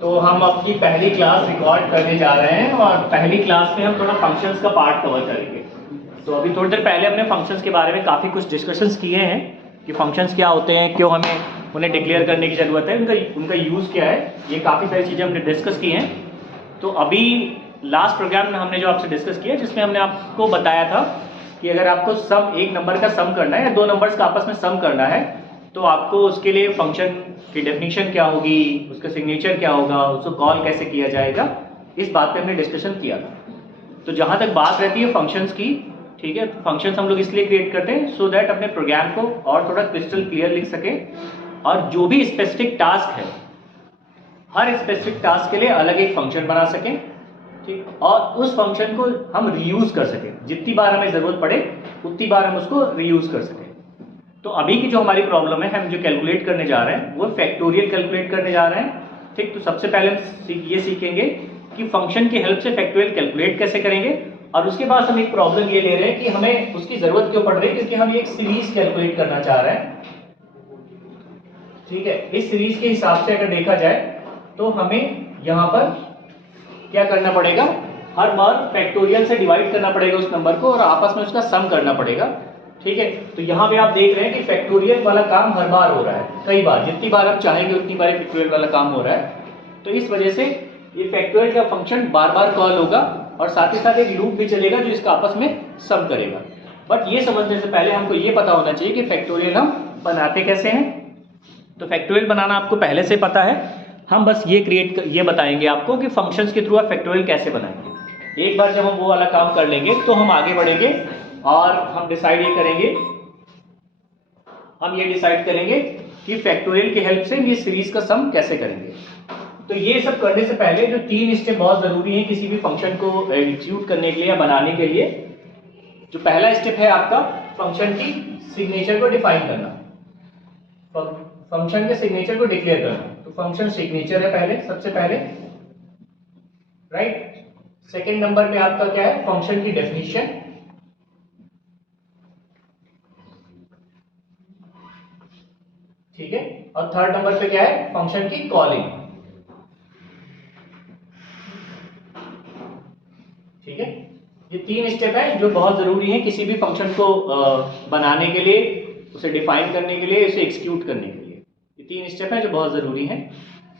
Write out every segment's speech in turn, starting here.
तो हम अपनी पहली क्लास रिकॉर्ड करने जा रहे हैं और पहली क्लास में हम थोड़ा फंक्शंस का पार्ट कवर करेंगे। तो अभी थोड़ी देर पहले हमने फंक्शंस के बारे में काफ़ी कुछ डिस्कशंस किए हैं कि फंक्शंस क्या होते हैं, क्यों हमें उन्हें डिक्लेयर करने की ज़रूरत है, उनका यूज़ क्या है, ये काफ़ी सारी चीज़ें हमने डिस्कस की हैं। तो अभी लास्ट प्रोग्राम में हमने जो आपसे डिस्कस किया जिसमें हमने आपको बताया था कि अगर आपको सम एक नंबर का सम करना है या दो नंबर्स का आपस में सम करना है तो आपको उसके लिए फंक्शन की डेफिनेशन क्या होगी, उसका सिग्नेचर क्या होगा, उसको कॉल कैसे किया जाएगा, इस बात पे हमने डिस्कशन किया था। तो जहाँ तक बात रहती है फंक्शंस की, ठीक है, तो फंक्शंस हम लोग इसलिए क्रिएट करते हैं सो दैट अपने प्रोग्राम को और थोड़ा क्रिस्टल क्लियर लिख सकें और जो भी स्पेसिफिक टास्क है हर स्पेसिफिक टास्क के लिए अलग एक फंक्शन बना सकें, ठीक, और उस फंक्शन को हम रीयूज कर सकें, जितनी बार हमें ज़रूरत पड़े उतनी बार हम उसको रीयूज कर सकें। तो अभी की जो हमारी प्रॉब्लम है, हम जो कैलकुलेट करने जा रहे हैं वो फैक्टोरियल कैलकुलेट करने जा रहे हैं, ठीक। तो सबसे पहले हम ये सीखेंगे कि फंक्शन की हेल्प से फैक्टोरियल कैलकुलेट कैसे करेंगे और उसके बाद हम एक प्रॉब्लम ये ले रहे हैं कि हमें उसकी ज़रूरत क्यों पड़ रही है, क्योंकि हम एक सीरीज कैलकुलेट करना चाह रहे हैं, ठीक है। इस सीरीज के हिसाब से अगर देखा जाए तो हमें यहाँ पर क्या करना पड़ेगा, हर बार फैक्टोरियल से डिवाइड करना पड़ेगा उस नंबर को और आपस में उसका सम करना पड़ेगा, ठीक है। तो यहाँ पे आप देख रहे हैं कि फैक्टोरियल वाला काम हर बार हो रहा है, कई बार, जितनी बार आप चाहेंगे उतनी बार फैक्टोरियल वाला काम हो रहा है। तो इस वजह से ये फैक्टोरियल का फंक्शन बार बार कॉल होगा और साथ ही साथ एक लूप भी चलेगा जो इसका आपस में सम करेगा। बट ये समझने से पहले हमको ये पता होना चाहिए कि फैक्टोरियल हम बनाते कैसे हैं। तो फैक्टोरियल बनाना आपको पहले से पता है, हम बस ये बताएंगे आपको कि फंक्शंस के थ्रू आप फैक्टोरियल कैसे बनाएंगे। एक बार जब हम वो वाला काम कर लेंगे तो हम आगे बढ़ेंगे और हम डिसाइड ये डिसाइड करेंगे कि फैक्टोरियल की हेल्प से ये सीरीज का सम कैसे करेंगे। तो ये सब करने से पहले जो 3 स्टेप बहुत जरूरी है किसी भी फंक्शन को एग्जीक्यूट करने के लिए या बनाने के लिए। जो पहला स्टेप है आपका फंक्शन की सिग्नेचर को डिफाइन करना, फंक्शन के सिग्नेचर को डिक्लेयर करना। तो फंक्शन सिग्नेचर है पहले, सबसे पहले, राइट। सेकेंड नंबर पे आपका क्या है, फंक्शन की डेफिनेशन, ठीक है। और थर्ड नंबर पे क्या है, फंक्शन की कॉलिंग, ठीक है। ये 3 स्टेप है जो बहुत जरूरी है किसी भी फंक्शन को बनाने के लिए, उसे डिफाइन करने के लिए, उसे एग्जीक्यूट करने के लिए। ये 3 स्टेप है जो बहुत जरूरी है,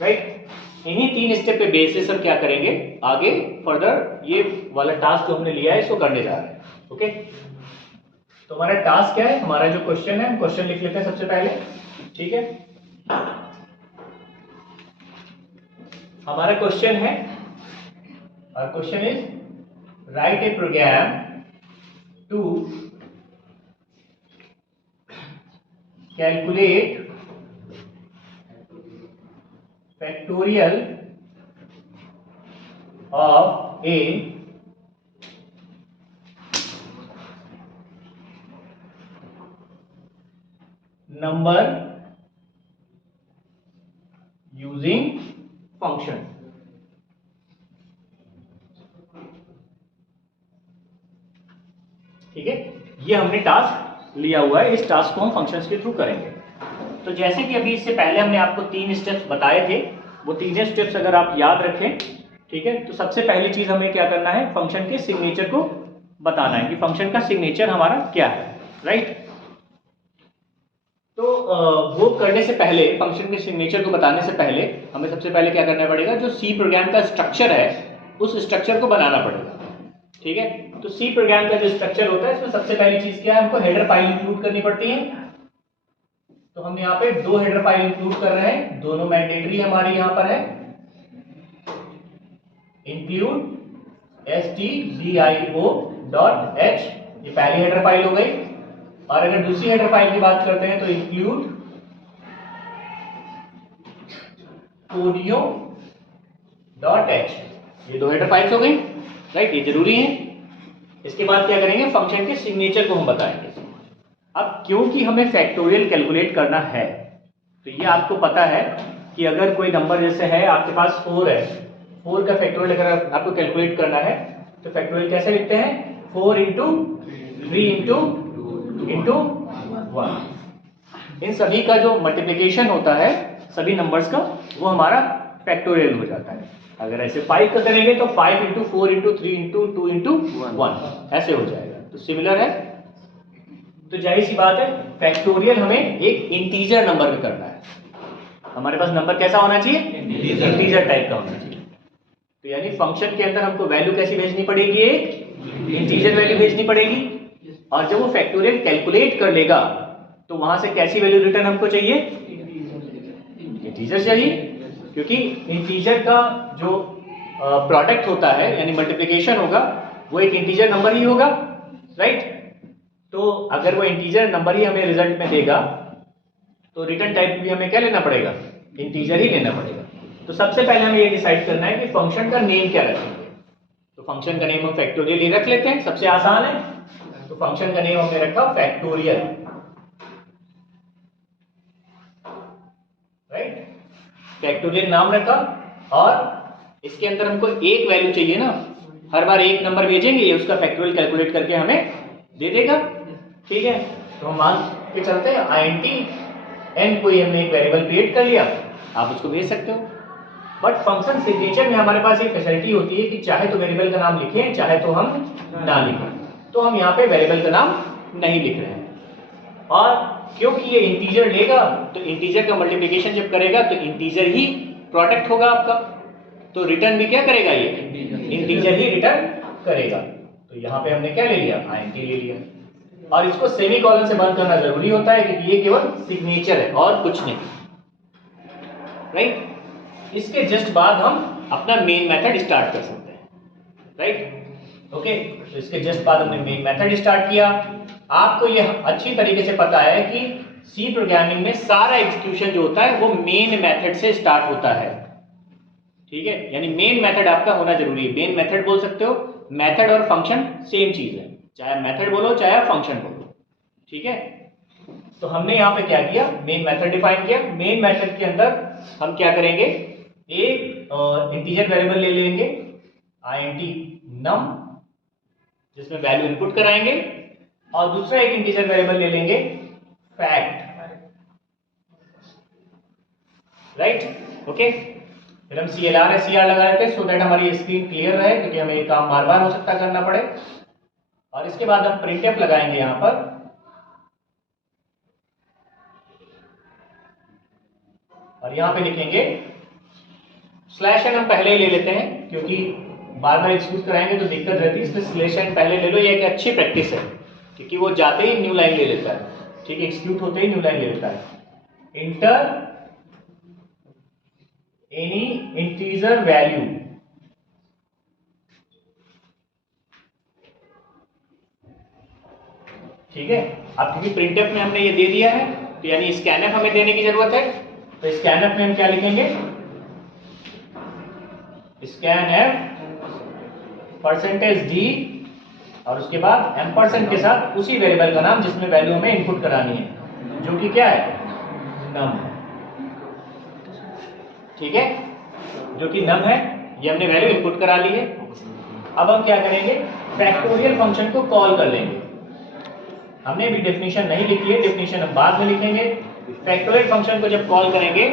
राइट। इन्हीं 3 स्टेप पे बेसिस हम क्या करेंगे आगे फर्दर ये वाला टास्क जो हमने लिया है इसको करने जा रहे हैं, ओके। तो हमारा टास्क क्या है, हमारा जो क्वेश्चन है, क्वेश्चन लिख लेते हैं सबसे पहले, ठीक है। हमारा क्वेश्चन है, और question is write a program to calculate factorial of a number using function, ठीक है। ये हमने टास्क लिया हुआ है, इस टास्क को हम फंक्शंस के थ्रू करेंगे। तो जैसे कि अभी इससे पहले हमने आपको 3 स्टेप्स बताए थे, वो 3 स्टेप्स अगर आप याद रखें, ठीक है। तो सबसे पहली चीज हमें क्या करना है, फंक्शन के सिग्नेचर को बताना है कि फंक्शन का सिग्नेचर हमारा क्या है, राइट। तो वो करने से पहले, फंक्शन के सिग्नेचर को बताने से पहले हमें सबसे पहले क्या करना पड़ेगा, जो सी प्रोग्राम का स्ट्रक्चर है उस स्ट्रक्चर को बनाना पड़ेगा, ठीक है। तो सी प्रोग्राम का जो स्ट्रक्चर होता है इसमें सबसे पहली चीज क्या है, हमको हेडर फाइल इंक्लूड करनी पड़ती है। तो हम यहाँ पे 2 हेडर फाइल इंक्लूड कर रहे हैं, दोनों मैंडेटरी हमारी यहाँ पर है, इंक्लूड stdio.h, ये पहली हेडर फाइल हो गई। और अगर दूसरी हेडर फाइल की बात करते हैं तो इंक्लूड audio.h, ये 2 हेडर फाइल्स हो गई, राइट, ये जरूरी है। इसके बाद क्या करेंगे, फंक्शन के सिग्नेचर को हम बताएंगे। अब क्योंकि हमें फैक्टोरियल कैलकुलेट करना है तो ये आपको पता है कि अगर कोई नंबर जैसे है आपके पास 4 है, 4 का फैक्टोरियल अगर आपको कैलकुलेट करना है तो फैक्टोरियल कैसे लिखते हैं, 4 × 3 × 1, इन सभी का जो मल्टीप्लिकेशन होता है सभी नंबर्स का, वो हमारा फैक्टोरियल हो जाता है। अगर ऐसे 5 का करेंगे तो 5 इंटू 4 इंटू 3 इंटू 2 इंटू 1 ऐसे हो जाएगा। तो सिमिलर है। तो जाहिर सी बात है फैक्टोरियल हमें एक इंटीजर नंबर में करना है। हमारे पास नंबर कैसा होना चाहिए? इंटीजर टाइप का होना चाहिए। तो यानी फंक्शन के अंदर हमको वैल्यू कैसी भेजनी पड़ेगी? एक इंटीजर वैल्यू भेजनी पड़ेगी। और जब वो फैक्टोरियल कैलकुलेट कर लेगा तो वहां से कैसी वैल्यू रिटर्न हमको चाहिए? इंटीजर चाहिए, क्योंकि इंटीजर का जो प्रोडक्ट होता है यानी मल्टीप्लिकेशन होगा वो एक इंटीजर नंबर ही होगा, राइट? तो अगर वो इंटीजर नंबर ही हमें रिजल्ट में देगा तो रिटर्न टाइप भी हमें क्या लेना पड़ेगा? इंटीजर ही लेना पड़ेगा। तो सबसे पहले हमें ये डिसाइड करना है कि फंक्शन का नेम क्या रखेंगे। तो फंक्शन का नेम हम फैक्टोरियल ही रख लेते हैं, सबसे आसान है। तो फंक्शन का नेम हमने रखा फैक्टोरियल, राइट? फैक्टोरियल नाम रखा और इसके अंदर हमको एक वैल्यू चाहिए ना, हर बार एक नंबर भेजेंगे ये उसका फैक्टोरियल कैलकुलेट करके हमें दे देगा, ठीक है? तो हम मान के चलते हैं int n कोई हमने एक वेरिएबल क्रिएट कर लिया, आप उसको भेज सकते हो। बट फंक्शन सिग्नेचर में हमारे पास एक फैसिलिटी होती है कि चाहे तो वेरिएबल का नाम लिखें चाहे तो हम ना लिखें। तो हम यहाँ पे वेरिएबल का नाम नहीं लिख रहे हैं। और क्योंकि ये इंटीजर लेगा तो इंटीजर का मल्टीप्लिकेशन जब करेगा तो इंटीजर ही प्रोडक्ट होगा आपका, तो रिटर्न भी क्या करेगा? ये इंटीजर ही रिटर्न करेगा। तो यहाँ पे हमने क्या ले लिया? int ले लिया। और इसको सेमीकोलन से बंद करना जरूरी होता है क्योंकि ये केवल सिग्नेचर है और कुछ नहीं, राइट? इसके जस्ट बाद हम अपना मेन मेथड स्टार्ट कर सकते हैं, राइट? ओके, तो इसके जस्ट बाद हमने मेन मेथड स्टार्ट किया। आपको ये अच्छी तरीके से पता है कि सी प्रोग्रामिंग में सारा एग्जीक्यूशन जो होता है वो मेन मेथड से स्टार्ट होता है, ठीक है? यानी मेन मेथड आपका होना जरूरी है। मेन मेथड बोल सकते हो, मेथड और फंक्शन सेम चीज है, चाहे मेथड बोलो चाहे फंक्शन बोलो, ठीक है? तो हमने यहाँ पे क्या किया? मेन मेथड डिफाइन किया। मेन मेथड के अंदर हम क्या करेंगे? एक इंटीजर वेरिएबल ले लेंगे int num जिसमें वैल्यू इनपुट कराएंगे, और दूसरा एक इंटीजर वेरिएबल ले लेंगे fact, राइट? ओके, फिर हम CR लगा देते हैं सो दैट हमारी स्क्रीन क्लियर रहे, क्योंकि हमें ये काम बार बार हो सकता करना पड़े। और इसके बाद हम printf लगाएंगे यहां पर, और यहां पे लिखेंगे /n हम पहले ही ले लेते हैं क्योंकि बार बार एक्सक्यूज कराएंगे तो दिक्कत रहती है, इसलिए /n पहले ले लो। ये एक अच्छी प्रैक्टिस है क्योंकि वो जाते ही न्यू लाइन ले लेता है, ठीक है? एक्सिक्यूट होते ही न्यू लाइन ले लेता है। इंटर एनी इंटीजर वैल्यू, ठीक है? अब क्योंकि प्रिंटफ में हमने ये दे दिया है तो यानी स्कैनफ हमें देने की जरूरत है। तो स्कैनफ में हम क्या लिखेंगे? scanf %d और उसके बाद एम्परसेंड के साथ उसी वेरिएबल का नाम जिसमें वैल्यू हमें इनपुट करानी है, जो कि क्या है? num, ठीक है? जो कि num है, ये हमने वैल्यू इनपुट करा ली है। अब हम क्या करेंगे? फैक्टोरियल फंक्शन को कॉल कर लेंगे। हमने अभी डेफिनेशन नहीं लिखी है, डेफिनेशन हम बाद में लिखेंगे। फैक्टोरियल फंक्शन को जब कॉल करेंगे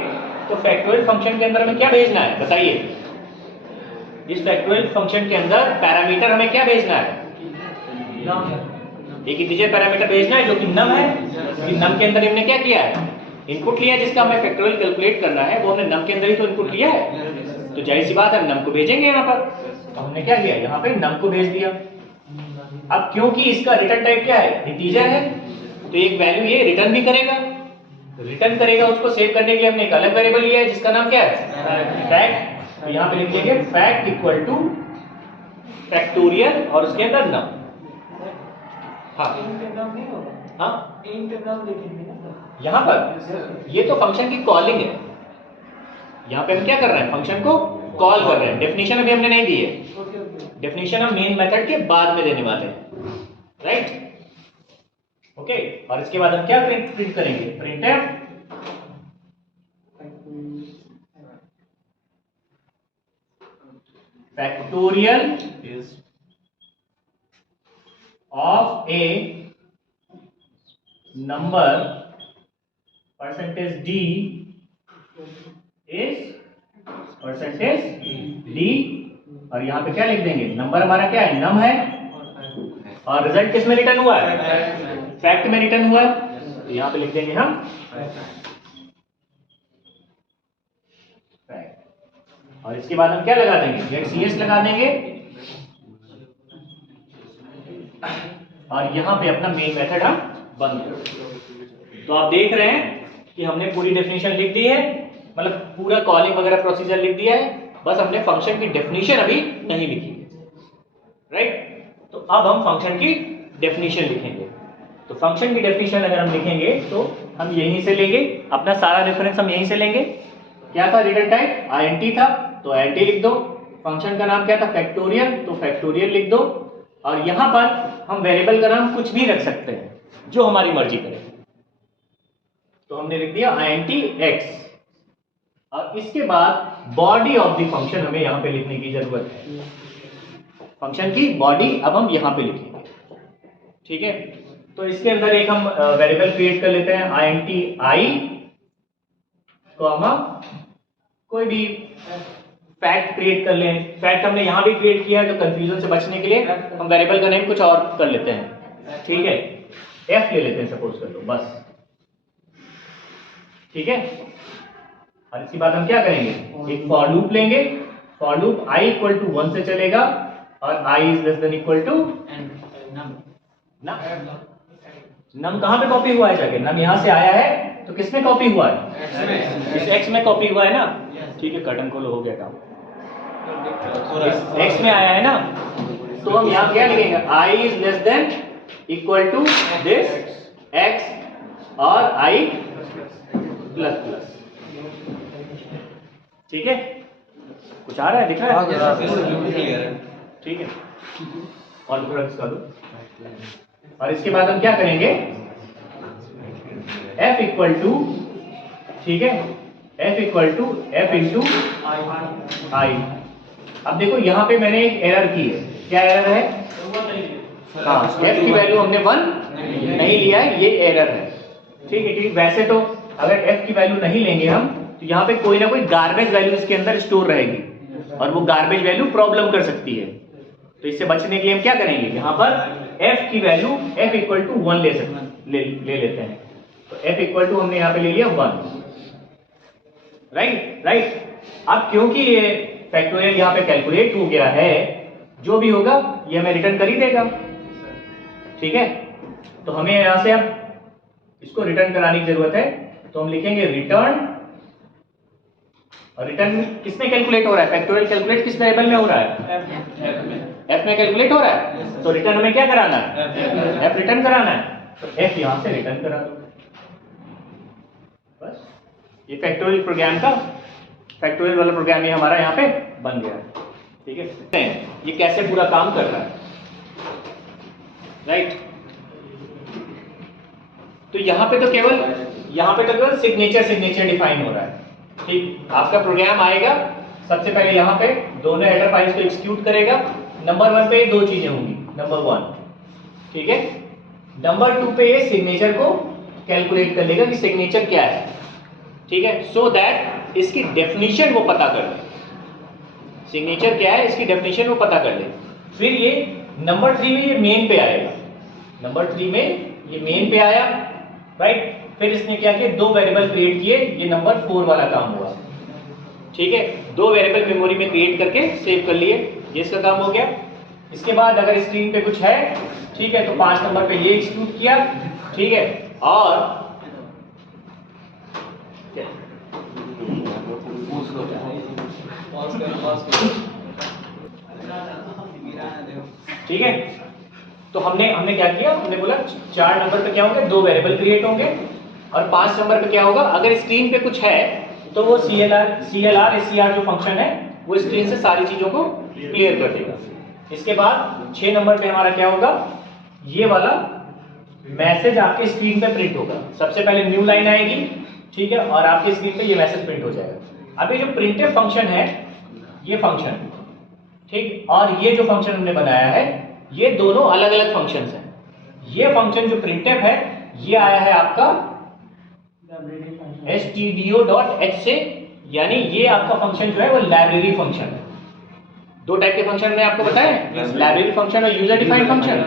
तो फैक्टोरियल फंक्शन के अंदर हमें क्या भेजना है बताइए? इस फैक्टोरियल फंक्शन के अंदर पैरामीटर हमें क्या भेजना है? एक इंटीजर पैरामीटर भेजना है जो कि num है। कि num के अंदर हमने क्या किया है? इनपुट लिया, जिसका हमें फैक्टोरियल कैलकुलेट करना है वो हमने num के अंदर ही तो इनपुट लिया है। तो जाहिर सी बात है num को भेजेंगे यहाँ पर, तो हमने क्या किया? यहाँ पे num को भेज दिया। अब क्योंकि इसका रिटर्न टाइप क्या है? इंटीजर है, तो एक वैल्यू ये रिटर्न भी करेगा। रिटर्न करेगा, उसको सेव करने के लिए हमने एक अलग वेरिएबल लिया है जिसका नाम क्या है? फैक्ट। तो यहाँ पे लिख देंगे फैक्ट इक्वल टू फैक्टोरियल और उसके अंदर num। हाँ हाँ, यहाँ पर ये तो फंक्शन की कॉलिंग है। यहाँ पे हम क्या कर रहे हैं? फंक्शन को कॉल कर रहे हैं। डेफिनेशन अभी हमने नहीं दी है, डेफिनेशन हम मेन मेथड के बाद में देने वाले हैं, राइट? ओके, और इसके बाद हम क्या प्रिंट करेंगे? Printf factorial of a number percentage D is percentage D, और यहाँ पे क्या लिख देंगे, नंबर हमारा क्या है, नम है, और रिजल्ट किस में रिटर्न हुआ है, फैक्ट में रिटर्न हुआ है, तो यहाँ पे लिख देंगे हम फैक्ट। और इसके बाद हम क्या लगा देंगे, गेट सी एस लगा देंगे, और यहाँ पे अपना मेन मेथड हम बंद कर देंगे। तो आप देख रहे हैं कि हमने पूरी डेफिनेशन लिख दी है, मतलब पूरा कॉलिंग वगैरह प्रोसीजर लिख दिया है, बस हमने फंक्शन की डेफिनेशन अभी नहीं लिखी है, राइट। तो अब हम फंक्शन की डेफिनेशन लिखेंगे। तो फंक्शन की डेफिनेशन अगर हम लिखेंगे तो हम यहीं से लेंगे, अपना सारा रेफरेंस हम यहीं से लेंगे। क्या था रिटर्न टाइप, INT था, तो INT लिख दो। फंक्शन का नाम क्या था, फैक्टोरियल, तो फैक्टोरियल लिख दो। और यहां पर हम वेरिएबल का नाम कुछ भी रख सकते हैं जो हमारी मर्जी करे, तो हमने लिख दिया INT x। और इसके बाद बॉडी ऑफ द फंक्शन हमें यहां पे लिखने की जरूरत है, फंक्शन की बॉडी अब हम यहां पे लिखेंगे, ठीक है। तो इसके अंदर एक हम वेरिएबल क्रिएट कर लेते हैं, INT I कॉमा कोई भी फैक्ट क्रिएट कर लें। फैक्ट हमने यहां भी क्रिएट किया है, तो कंफ्यूजन से बचने के लिए हम वेरिएबल का नेम कुछ और कर लेते हैं, ठीक है, f ले लेते हैं सपोज कर लो, बस, ठीक है। और इसके बाद हम क्या करेंगे, एक फॉर लूप लेंगे, for loop i equal to 1 से चलेगा और i is less than equal to num कहां पे कॉपी हुआ है, जाके नम यहां से आया है, तो किसमें कॉपी हुआ है, इस x में कॉपी हुआ है ना, ठीक है, कर्टन खोलो, हो गया काम, x में आया है ना, तो हम यहां क्या लिखेंगे, i is less than equal to this x और i प्लस प्लस, ठीक है। कुछ आ रहा है, दिख रहा है, ठीक है, और प्लस कर दो। और इसके बाद हम क्या करेंगे, f इक्वल टू, ठीक है, f equal to f into i. अब देखो यहाँ पे मैंने एक एरर की है, क्या एरर है, हाँ, f की वैल्यू हमने 1 नहीं लिया है, ये एरर है, ठीक है। क्योंकि वैसे तो अगर f की वैल्यू नहीं लेंगे हम, तो यहाँ पे कोई ना कोई गार्बेज वैल्यू इसके अंदर स्टोर रहेगी, और वो गार्बेज वैल्यू प्रॉब्लम कर सकती है। तो इससे बचने के लिए हम क्या करेंगे, यहाँ पर f की वैल्यू f इक्वल टू 1 ले लेते हैं। तो f इक्वल टू हमने यहाँ पे ले लिया 1, राइट। अब क्योंकि ये फैक्टोरियल यहाँ पे कैलकुलेट हो गया है, जो भी होगा ये हमें रिटर्न कर ही देगा, ठीक है। तो हमें यहाँ से अब इसको रिटर्न कराने की जरूरत है, तो हम लिखेंगे रिटर्न, और रिटर्न किसमें कैलकुलेट हो रहा है, फैक्टोरियल कैलकुलेट किस वेरिएबल में हो रहा है, f में कैलकुलेट हो रहा है, तो रिटर्न हमें क्या कराना है, f रिटर्न कराना है, तो f यहां से रिटर्न करा दो, बस। ये फैक्टोरियल प्रोग्राम का, फैक्टोरियल वाला प्रोग्राम ये हमारा यहाँ पे बन गया, ठीक है। ये कैसे पूरा काम कर रहा है, राइट। तो यहाँ पे तो केवल सिग्नेचर डिफाइन हो रहा है, ठीक। आपका प्रोग्राम आएगा, सबसे पहले यहाँ पे दोनों हेडर फाइल्स को एग्जीक्यूट करेगा। नंबर 1 पे दो चीजें होंगी, नंबर 1, ठीक है। नंबर 2 पे ये सिग्नेचर को कैलकुलेट कर लेगा कि सिग्नेचर क्या है, ठीक है, सो दैट इसकी डेफिनेशन वो पता कर ले, सिग्नेचर क्या है इसकी डेफिनेशन वो पता कर ले। फिर ये नंबर 3 में ये मेन पे आएगा, नंबर 3 में ये मेन पे आया, राइट। फिर इसने क्या किया, 2 वेरिएबल क्रिएट किए, ये नंबर 4 वाला काम हुआ, ठीक है। 2 वेरिएबल मेमोरी में क्रिएट करके सेव कर लिए, ये इसका काम हो गया। इसके बाद अगर स्क्रीन पे कुछ है, ठीक है, तो 5 नंबर पे ये एग्जीक्यूट किया, ठीक है। और ठीक है, तो हमने क्या किया, हमने बोला 4 नंबर पे क्या होंगे, 2 वेरिएबल क्रिएट होंगे, और 5 नंबर पे क्या होगा, अगर स्क्रीन पे कुछ है तो वो CLR SCR जो फंक्शन है वो स्क्रीन से सारी चीजों को क्लियर कर देगा। इसके बाद 6 नंबर पे हमारा क्या होगा, ये वाला मैसेज आपके स्क्रीन पे प्रिंट होगा। सबसे पहले न्यू लाइन आएगी, ठीक है, और आपके स्क्रीन पे ये मैसेज प्रिंट हो जाएगा। अब ये जो प्रिंटफ फंक्शन है, ये फंक्शन, ठीक, और ये जो फंक्शन हमने बनाया है, ये दोनों अलग अलग फंक्शंस हैं। ये फंक्शन जो प्रिंटफ है, ये आया है आपका stdio.h से, यानी ये आपका फंक्शन जो है वो लाइब्रेरी फंक्शन है। दो टाइप के फंक्शन मैंने आपको बताया, लाइब्रेरी फंक्शन और यूजर डिफाइंड फंक्शन।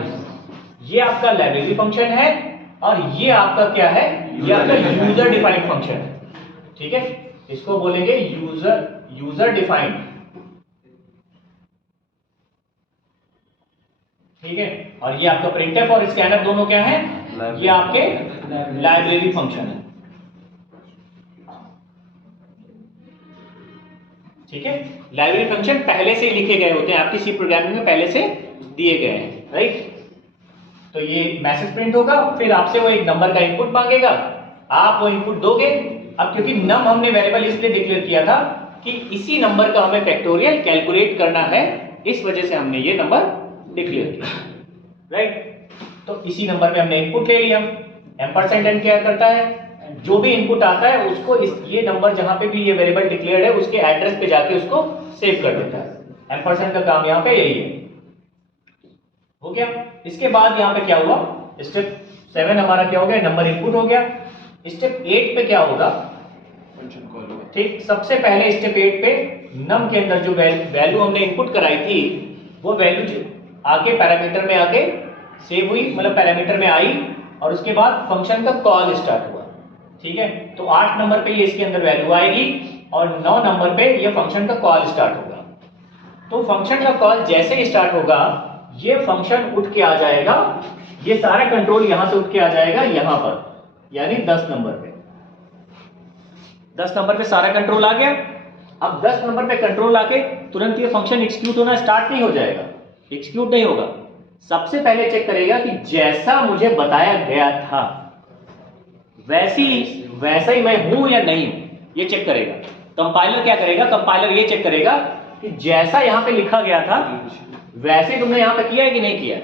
ये आपका लाइब्रेरी फंक्शन है और ये आपका क्या है, ये आपका यूजर डिफाइंड फंक्शन है। ठीक है, इसको बोलेंगे यूजर डिफाइंड। ठीक है, और ये आपका प्रिंटफ और स्कैनर दोनों क्या है, ये आपके लाइब्रेरी फंक्शन है। ठीक है, लाइब्रेरी फंक्शन पहले से लिखे गए होते हैं, आपकी सी प्रोग्रामिंग में पहले से दिए गए हैं, राइट। तो ये मैसेज प्रिंट होगा, फिर आपसे वो एक नंबर का इनपुट मांगेगा, आप वो इनपुट दोगे। अब क्योंकि नम हमने वेरिएबल इसलिए डिक्लेयर किया था कि इसी नंबर का हमें फैक्टोरियल कैलकुलेट करना है, इस वजह से हमने ये नंबर डिक्लेयर किया, राइट। तो इसी नंबर पे हमने इनपुट ले लिया। एम्परसेंड क्या करता है, जो भी इनपुट आता है उसको ये नंबर जहां पे भी ये वेरिएबल डिक्लेयर्ड है उसके एड्रेस पे जाके उसको सेव कर देता है। एम्परसेंड का काम यहाँ पे यही है। हो गया। इसके बाद यहाँ पे क्या हुआ, स्टेप 7 हमारा क्या हो गया, नंबर इनपुट हो गया। स्टेप 8 पे क्या होगा, ठीक, सबसे पहले स्टेप 8 पे नम के अंदर जो वैल्यू हमने इनपुट कराई थी वो वैल्यू आके पैरामीटर में आके सेव हुई, मतलब पैरामीटर में आई, और उसके बाद फंक्शन का कॉल स्टार्ट हुआ। ठीक है, तो 8 नंबर पे ये इसके अंदर वैल्यू आएगी और 9 नंबर पे ये फंक्शन का कॉल स्टार्ट होगा। तो फंक्शन का कॉल जैसे ही स्टार्ट होगा ये फंक्शन उठ के आ जाएगा, ये सारा कंट्रोल यहां से उठ के आ जाएगा यहां पर, यानी 10 नंबर पे। 10 नंबर पे सारा कंट्रोल आ गया। अब 10 नंबर पे कंट्रोल आके तुरंत ये फंक्शन एग्जीक्यूट होना स्टार्ट नहीं हो जाएगा, एग्जीक्यूट नहीं होगा। सबसे पहले चेक करेगा कि जैसा मुझे बताया गया था वैसा ही मैं हूं या नहीं हूं, ये चेक करेगा। कंपाइलर क्या करेगा, कंपाइलर ये चेक करेगा कि जैसा यहां पे लिखा गया था वैसे तुमने यहां पे किया है कि नहीं किया।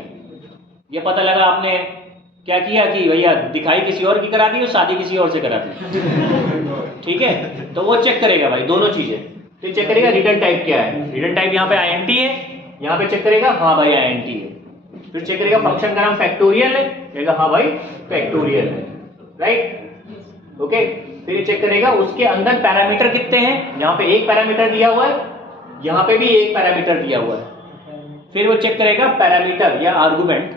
ये पता लगा आपने क्या किया कि भैया दिखाई किसी और की करा दी और शादी किसी और से करा दी। ठीक है, तो वो चेक करेगा भाई दोनों चीजें। फिर चेक करेगा रिटर्न टाइप क्या है, रिटर्न टाइप यहाँ पे INT है, यहाँ पे चेक करेगा हाँ भाई INT है। फिर चेक करेगा फंक्शन का नाम फैक्टोरियल है, कहेगा हाँ भाई फैक्टोरियल है, राइट। ओके, फिर ये चेक करेगा उसके अंदर पैरामीटर कितने हैं, यहाँ पे एक पैरामीटर दिया हुआ है, यहाँ पे भी एक पैरामीटर दिया हुआ है। फिर वो चेक करेगा पैरामीटर या आर्गुमेंट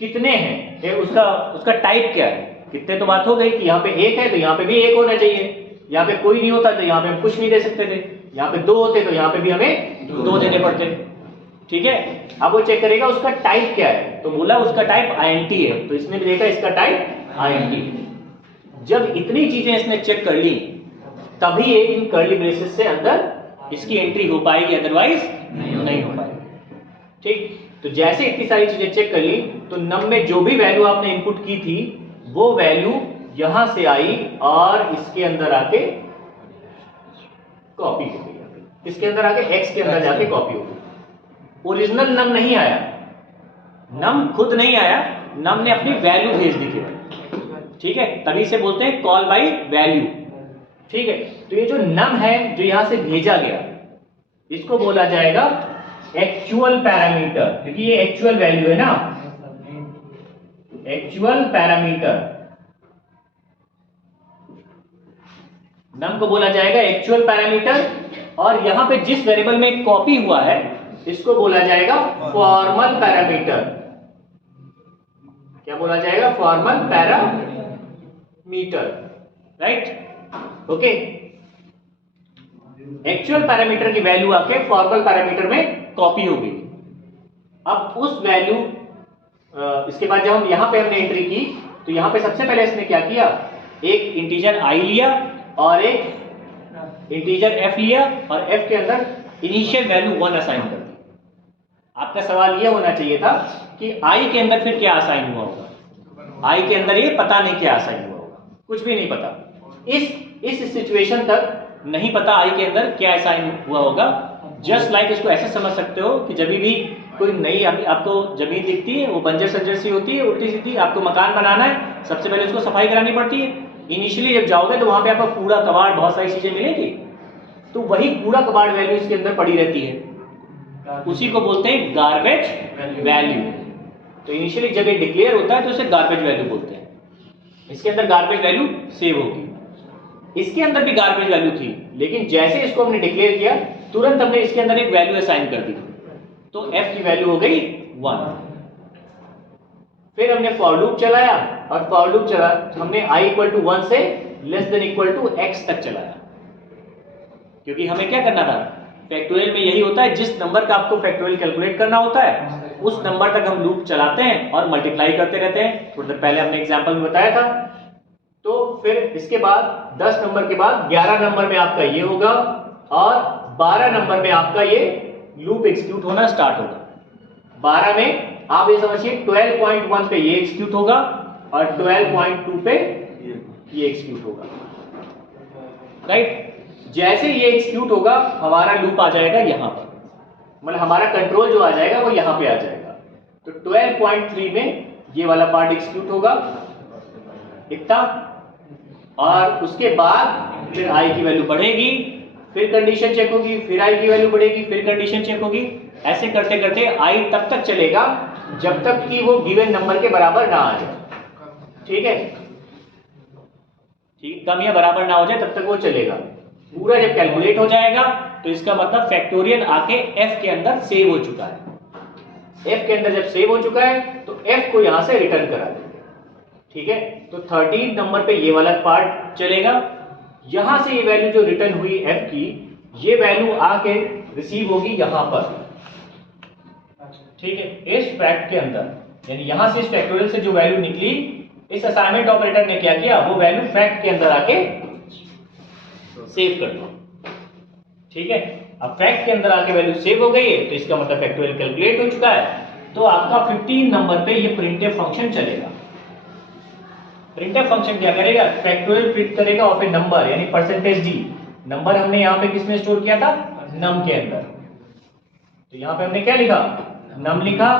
कितने हैं, ये उसका टाइप क्या है। कितने तो बात हो गई कि यहाँ पे एक है तो यहाँ पे भी एक होना चाहिए, यहाँ पे कोई नहीं होता तो यहाँ पे हम कुछ नहीं दे सकते थे, यहाँ पे 2 होते तो यहाँ पे भी हमें 2 देने पड़ते। ठीक है, अब वो चेक करेगा उसका टाइप क्या है, तो बोला उसका टाइप INT है, तो इसने भी देखा इसका टाइप INT। जब इतनी चीजें इसने चेक कर ली तभी ये इन कर्ली ब्रेसेस से अंदर इसकी एंट्री हो पाएगी, अदरवाइज नहीं हो पाएगी। ठीक, तो जैसे इतनी सारी चीजें चेक कर ली तो नम में जो भी वैल्यू आपने इनपुट की थी वो वैल्यू यहां से आई और इसके अंदर आके कॉपी हो गई। इसके अंदर आके x के अंदर जाके कॉपी हो गई। ओरिजिनल नम नहीं आया, नम खुद नहीं आया, नम ने अपनी वैल्यू भेज दी थी। ठीक है, तभी से बोलते हैं कॉल बाय वैल्यू। ठीक है, तो ये जो नम है जो यहां से भेजा गया इसको बोला जाएगा एक्चुअल पैरामीटर, क्योंकि ये एक्चुअल वैल्यू है ना, एक्चुअल पैरामीटर। नम को बोला जाएगा एक्चुअल पैरामीटर, और यहां पे जिस वेरिएबल में कॉपी हुआ है इसको बोला जाएगा फॉर्मल पैरामीटर। क्या बोला जाएगा, formal parameter, right. Okay, actual parameter की वैल्यू आके फॉर्मल पैरामीटर में कॉपी हो गई। अब उस वैल्यू इसके बाद जब हम यहां पे हमने एंट्री की तो यहां पे सबसे पहले इसने क्या किया, एक इंटीजर I लिया और एक इंटीजर f लिया और f के अंदर इनिशियल वैल्यू 1 असाइन कर दी। आपका सवाल यह होना चाहिए था कि I के अंदर फिर क्या असाइन हुआ होगा। I के अंदर ये पता नहीं क्या असाइन हुआ होगा, कुछ भी नहीं पता। इस सिचुएशन तक नहीं पता I के अंदर क्या असाइन हुआ होगा। जस्ट लाइक इसको ऐसे समझ सकते हो कि जब भी कोई नई आपको जमीन दिखती है वो बंजर संजर सी होती है, उल्टी सीधी, आपको मकान बनाना है, सबसे पहले उसको सफाई करानी पड़ती है। इनिशियली जब जाओगे तो वहां पे आपको कूड़ा कबाड़ बहुत सारी चीजें मिलेगी, तो वही कूड़ा कबाड़ वैल्यू इसके अंदर पड़ी रहती है, उसी को बोलते हैं गार्बेज वैल्यू। तो इनिशियली जब ये डिक्लेयर होता है तो उसे गार्बेज वैल्यू बोलते हैं। इसके अंदर गार्बेज वैल्यू सेव होगी, इसके अंदर भी गार्बेज वैल्यू थी, लेकिन जैसे इसको हमने डिक्लेयर किया तुरंत हमने इसके अंदर एक वैल्यू असाइन कर दी, तो f की वैल्यू हो गई 1। फिर हमने फॉर लूप चलाया और फॉर लूप चला हमने i इक्वल टू 1 से less than equal to x तक चलाया, क्योंकि हमें क्या करना था, फैक्टोरियल में यही होता है, जिस नंबर का आपको फैक्टोरियल कैलकुलेट करना होता है उस नंबर तक हम लूप चलाते हैं और मल्टीप्लाई करते रहते हैं। थोड़ी देर पहले हमने एग्जांपल में बताया था। तो फिर इसके बाद 10 नंबर के बाद 11 नंबर में आपका ये होगा और 12 नंबर में आपका ये लूप एग्जीक्यूट होना स्टार्ट होगा। 12 में आप ये समझिए 12.1 पे ये एग्जीक्यूट होगा और 12.2 पे ये एग्जीक्यूट होगा, राइट। जैसे ये एग्जीक्यूट होगा हमारा लूप आ जाएगा यहां पर, मतलब हमारा कंट्रोल जो आ जाएगा वो यहां पे आ जाएगा। तो 12.3 में ये वाला पार्ट एग्जीक्यूट होगा इतना, और उसके बाद फिर i की वैल्यू बढ़ेगी, फिर कंडीशन चेक होगी, फिर i की वैल्यू बढ़ेगी, फिर कंडीशन चेक होगी। ऐसे करते करते i तब तक चलेगा जब तक कि वो गिवन नंबर के बराबर ना आ जाए, ठीक है, ठीक, कम या बराबर ना हो जाए तब तक वो चलेगा। पूरा जब कैलकुलेट हो जाएगा तो इसका मतलब फैक्टोरियल आके f के अंदर सेव हो चुका है। f के अंदर जब सेव हो चुका है तो f को यहां से रिटर्न करा देंगे, ठीक है। तो 13 नंबर पे ये वाला पार्ट चलेगा, यहां से ये वैल्यू जो रिटर्न हुई f की, ये वैल्यू आके रिसीव होगी यहां पर, ठीक है, इस फैक्ट के अंदर, यानी यहां से इस फैक्टोरियल से जो वैल्यू निकली, इस असाइनमेंट ऑपरेटर ने क्या किया, वो वैल्यू फैक्ट के अंदर आके सेव कर दो, ठीक है। अब फैक्ट के अंदर आके वैल्यू सेव हो गई है तो इसका मतलब फैक्टोरियल कैलकुलेट हो चुका है। तो आपका 15 नंबर पे ये प्रिंटफ फंक्शन चलेगा। प्रिंटफ फंक्शन क्या करेगा, फैक्टोरियल प्रिंट करेगा ऑफ ए नंबर, यानी परसेंटेज d। नंबर हमने यहां पे किसमें स्टोर किया था, नम के अंदर, तो यहां पे हमने क्या लिखा, नम लिखा,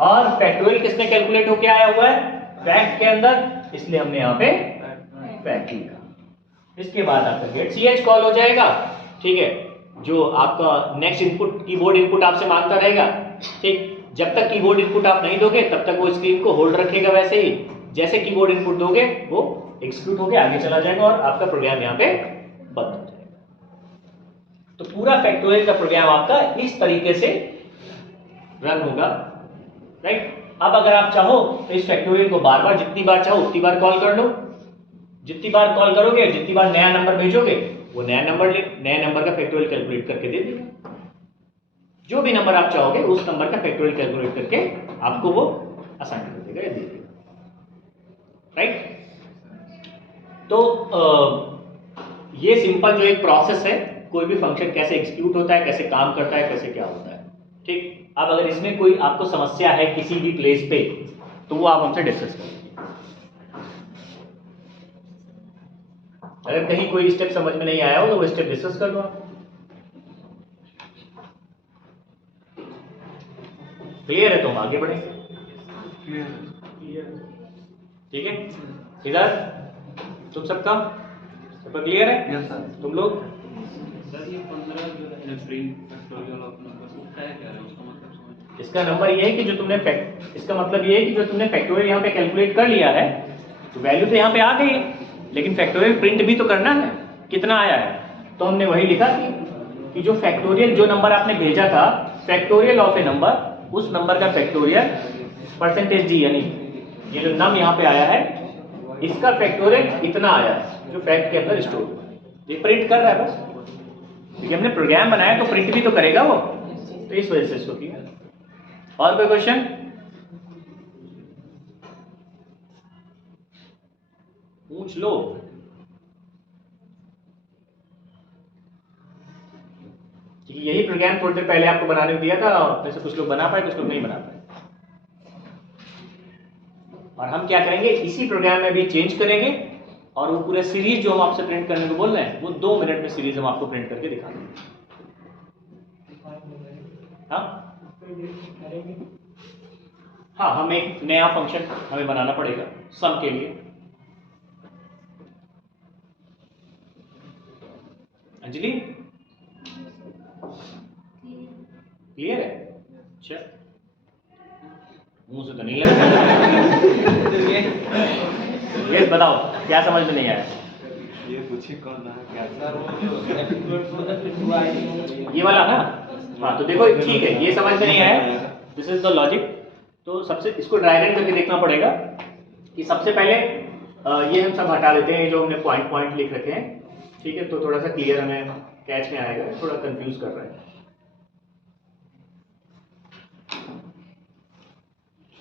और फैक्टोरियल किसमें कैलकुलेट होके आया हुआ है, फैक्ट के अंदर, इसलिए हमने यहां पे फैक्ट लिखा। इसके बाद आपका गेट ch कॉल हो जाएगा, ठीक है, जो आपका नेक्स्ट इनपुट कीबोर्ड इनपुट आपसे मांगता रहेगा, ठीक। जब तक कीबोर्ड इनपुट आप नहीं दोगे तब तक वो स्क्रीन को होल्ड रखेगा वैसे ही, जैसे कीबोर्ड इनपुट दोगे वो एग्जीक्यूट होके आगे चला जाएगा और आपका प्रोग्राम यहाँ पे बंद हो जाएगा। तो पूरा फैक्टोरियल का प्रोग्राम आपका इस तरीके से रन होगा, राइट। अब अगर आप चाहो तो इस फैक्टोरियल को बार बार, जितनी बार चाहो उतनी बार कॉल कर लो। जितनी बार कॉल करोगे, जितनी बार नया नंबर भेजोगे, वो नए नंबर का फैक्टोरियल कैलकुलेट करके दे देगा। जो भी नंबर आप चाहोगे उस नंबर का फैक्टोरियल कैलकुलेट करके आपको वो असाइन कर देगा या दे देगा, राइट। तो ये सिंपल जो एक प्रोसेस है, कोई भी फंक्शन कैसे एग्जीक्यूट होता है, कैसे काम करता है, कैसे क्या होता है, ठीक। अब अगर इसमें कोई आपको समस्या है किसी भी प्लेस पे तो वो आप हमसे डिस्कस करें। अगर कहीं कोई स्टेप समझ में नहीं आया हो तो वो स्टेप डिस्कस कर लो आप। क्लियर है तो हम आगे बढ़ेंगे, ठीक है। इधर तुम सबका क्लियर है? Yes sir. तुम लोग सर ये 15 जो है प्रिंट फैक्टोरियल ऑफ नंबर उसका है क्या है, उसका मतलब समझ। इसका नंबर ये है कि जो तुमने इसका मतलब ये है कि जो तुमने फैक्टोरियल यहाँ पे कैलकुलेट कर लिया है तो वैल्यू तो यहाँ पे आ गई है, लेकिन फैक्टोरियल प्रिंट भी तो करना है, कितना आया है। तो हमने वही लिखा कि जो फैक्टोरियल, जो नंबर आपने भेजा था, फैक्टोरियल ऑफ ए नंबर, उस नंबर का फैक्टोरियल परसेंटेज d, यानी ये जो नम यहाँ पे आया है इसका फैक्टोरियल इतना आया है जो फैक्ट के अंदर स्टोर हुआ है। ये प्रिंट कर रहा है बस, क्योंकि हमने प्रोग्राम बनाया तो प्रिंट भी तो करेगा वो, तो इस वजह से इसको किया। और कोई क्वेश्चन? पूछ लो। यही प्रोग्राम थोड़ी देर पहले आपको बनाने को दिया था, वैसे कुछ लोग बना पाए, कुछ लोग नहीं बना पाए। और हम क्या करेंगे, इसी प्रोग्राम में भी चेंज करेंगे और वो पूरे सीरीज जो हम आपसे प्रिंट करने को बोल रहे हैं वो 2 मिनट में सीरीज हम आपको प्रिंट करके दिखा देंगे। हाँ, हम एक नया फंक्शन हमें बनाना पड़ेगा सम के लिए। अंजलि क्लियर है? अच्छा, मुंह से तो नहीं लग रहा। यस बताओ क्या समझ में नहीं आया? ये पूछिए कौन है क्या? ये वाला ना, हाँ तो देखो ठीक है, ये समझ में नहीं आया, दिस इज द लॉजिक। तो सबसे इसको ड्राई रन करके देखना पड़ेगा कि सबसे पहले ये हम सब हटा देते हैं जो हमने पॉइंट पॉइंट लिख रखे हैं, ठीक है, तो थोड़ा सा क्लियर हमें कैच में आएगा, थोड़ा कंफ्यूज कर रहा है।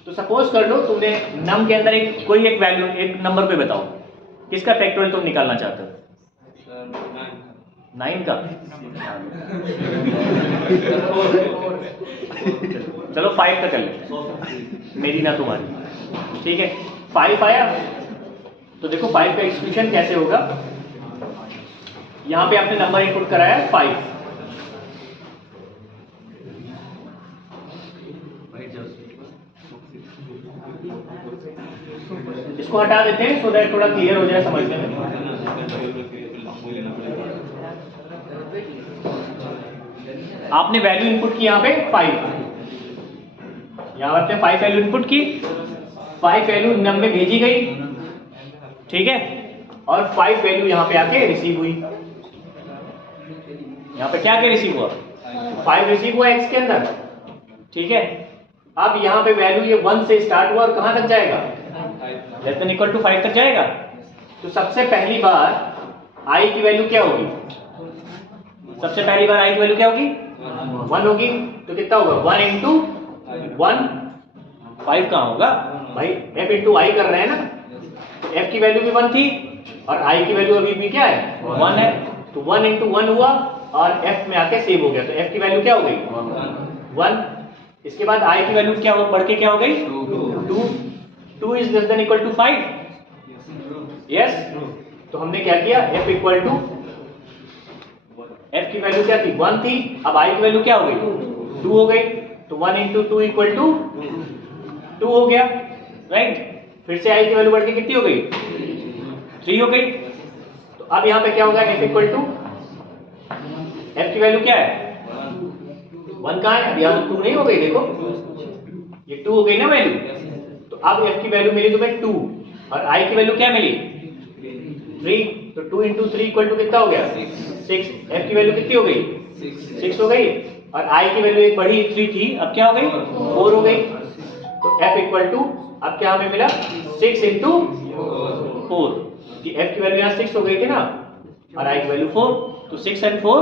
तो सपोज कर लो तुमने नम के अंदर एक कोई एक वैल्यू, एक नंबर पे बताओ किसका फैक्टोरियल तुम निकालना चाहते हो? 9 का? चलो 5 का कर ले, मेरी ना तुम्हारी, ठीक है। 5 आया तो देखो 5 का एक्सक्लूशन कैसे होगा। यहां पे आपने नंबर इनपुट कराया 5, इसको हटा देते हैं सो दैट थोड़ा क्लियर हो जाए समझने में। आपने वैल्यू इनपुट की यहाँ पे 5, यहाँ पर आपने 5 वैल्यू इनपुट की, 5 वैल्यू नम में भेजी गई, ठीक है, और 5 वैल्यू यहाँ पे आके रिसीव हुई। यहाँ पे क्या आके रिसीव हुआ? 5 रिसीव हुआ x के अंदर, ठीक है। अब यहाँ पे वैल्यू ये 1 से स्टार्ट हुआ और कहाँ तक जाएगा? लेस देन इक्वल टू 5 तक जाएगा। तो सबसे पहली बार i की वैल्यू क्या होगी? सबसे पहली बार i की वैल्यू क्या होगी? 1 होगी। तो कितना होगा? 1 इंटू 1, 5 कहाँ होगा भाई? f इंटू i कर रहे हैं ना, तो f की वैल्यू भी 1 थी और i की वैल्यू अभी भी क्या है? 1 है। तो 1 इंटू 1 हुआ और f में आके सेव हो गया, तो f की वैल्यू क्या हो गई? 1। इसके बाद i की वैल्यू क्या हो, बढ़ के क्या हो गई? 2 is less than equal to 5, yes. तो हमने क्या किया, f इक्वल टू, f की वैल्यू क्या थी? 1 थी, अब i की वैल्यू क्या हो गई? 2 हो गई। तो 1 इंटू 2 इक्वल टू 2 हो गया, राइट। फिर से i की वैल्यू बढ़ के कितनी हो गई? 3 हो गई। तो अब यहाँ पे क्या होगा? f इक्वल टू, f की वैल्यू क्या है? 1 कहाँ है? अब यहाँ 2 नहीं हो गई, देखो ये 2 हो गई ना वैल्यू। तो अब f की वैल्यू मिली तुम्हें 2 और i की वैल्यू क्या मिली? 3। तो 2 इंटू 3 इक्वल टू कितना हो गया? 6। f की वैल्यू कितनी हो गई? 6 हो गई। और i की वैल्यू एक बढ़ी 3 थी, अब क्या हो गई? 4 हो गई। तो f इक्वल टू, अब क्या हमें मिला? 6 इंटू 4, कि f की वैल्यू यहाँ 6 हो गई थी ना और i की वैल्यू 4, तो 6 and 4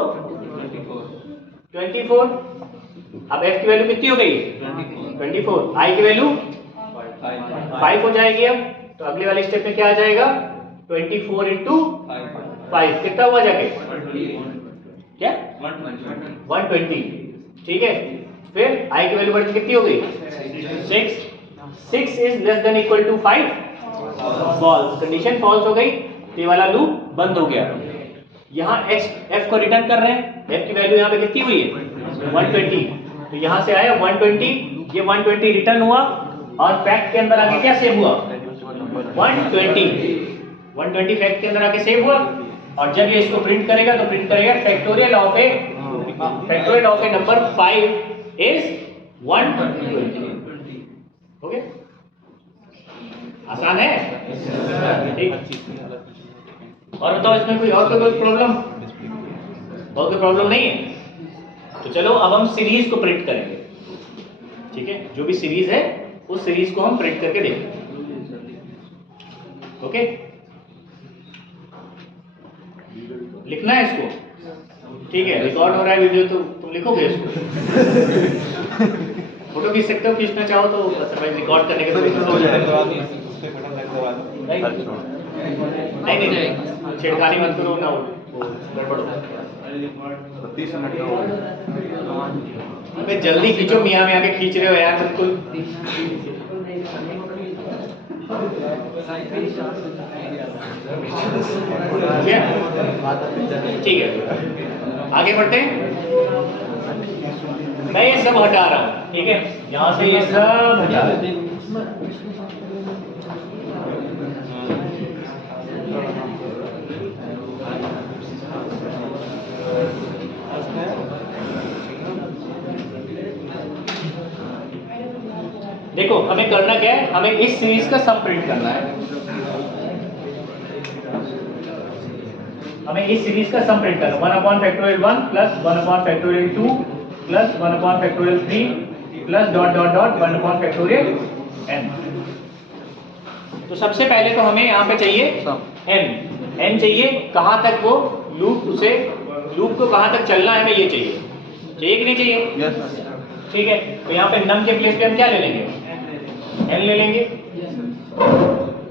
24। अब f की वैल्यू कितनी हो गई? 24। i की वैल्यू 5 हो जाएगी। अब तो अगले वाले स्टेप में क्या आ जाएगा? 24 इंटू 5 कितना हुआ जाके? क्या? 120, ठीक है। फिर i की वैल्यू बढ़ के कितनी हो गई? 6 is less than equal to 5, false, condition false हो गई, तो ये वाला लूप बंद हो गया। यहाँ f को रिटर्न कर रहे हैं, f की वैल्यू यहाँ पे कितनी हुई है? 120। तो यहाँ से आया 120, ये 120 रिटर्न हुआ और फैक्ट के अंदर आके क्या सेव हुआ? 120 फैक्ट के अंदर आके सेव हुआ। और जब ये इसको प्रिंट करेगा तो प्रिंट करेगा factorial of A number 5 is 120। Okay, आसान है, ठीक। और बताओ इसमें कोई और कोई प्रॉब्लम? और कोई प्रॉब्लम नहीं है? तो चलो अब हम सीरीज को प्रिंट करेंगे, ठीक है। जो भी सीरीज है उस सीरीज को हम प्रिंट करके देखेंगे, ओके। लिखना है इसको, ठीक है। रिकॉर्ड हो रहा है वीडियो, तो तुम लिखोगे इसको। फोटो खींच सकते हो, खींचना चाहो तो, अदरवाइज रिकॉर्ड करने के नहीं, छेड़खानी मत करो ना, वो गड़बड़ होता है। अबे जल्दी खींचो, मियाँ में आके खींच रहे हो यार बिल्कुल। ठीक है, आगे बढ़ते हैं। मैं ये सब हटा रहा हूँ, ठीक है, यहाँ से ये सब हटा रहा हूँ। देखो हमें करना क्या है, हमें इस सीरीज का सम प्रिंट करना है, हमें इस सीरीज का सम प्रिंट करना 1 upon factorial 1 plus 1 upon factorial 2 plus 1 upon factorial 3 plus dot dot dot 1 upon factorial n। तो सबसे पहले तो हमें यहाँ पे चाहिए n चाहिए, कहाँ तक वो लूप को कहाँ तक चलना है हमें ये चाहिए कि नहीं चाहिए? ठीक है, तो यहाँ पे नम के प्लेस पे हम क्या ले लेंगे? n ले लेंगे।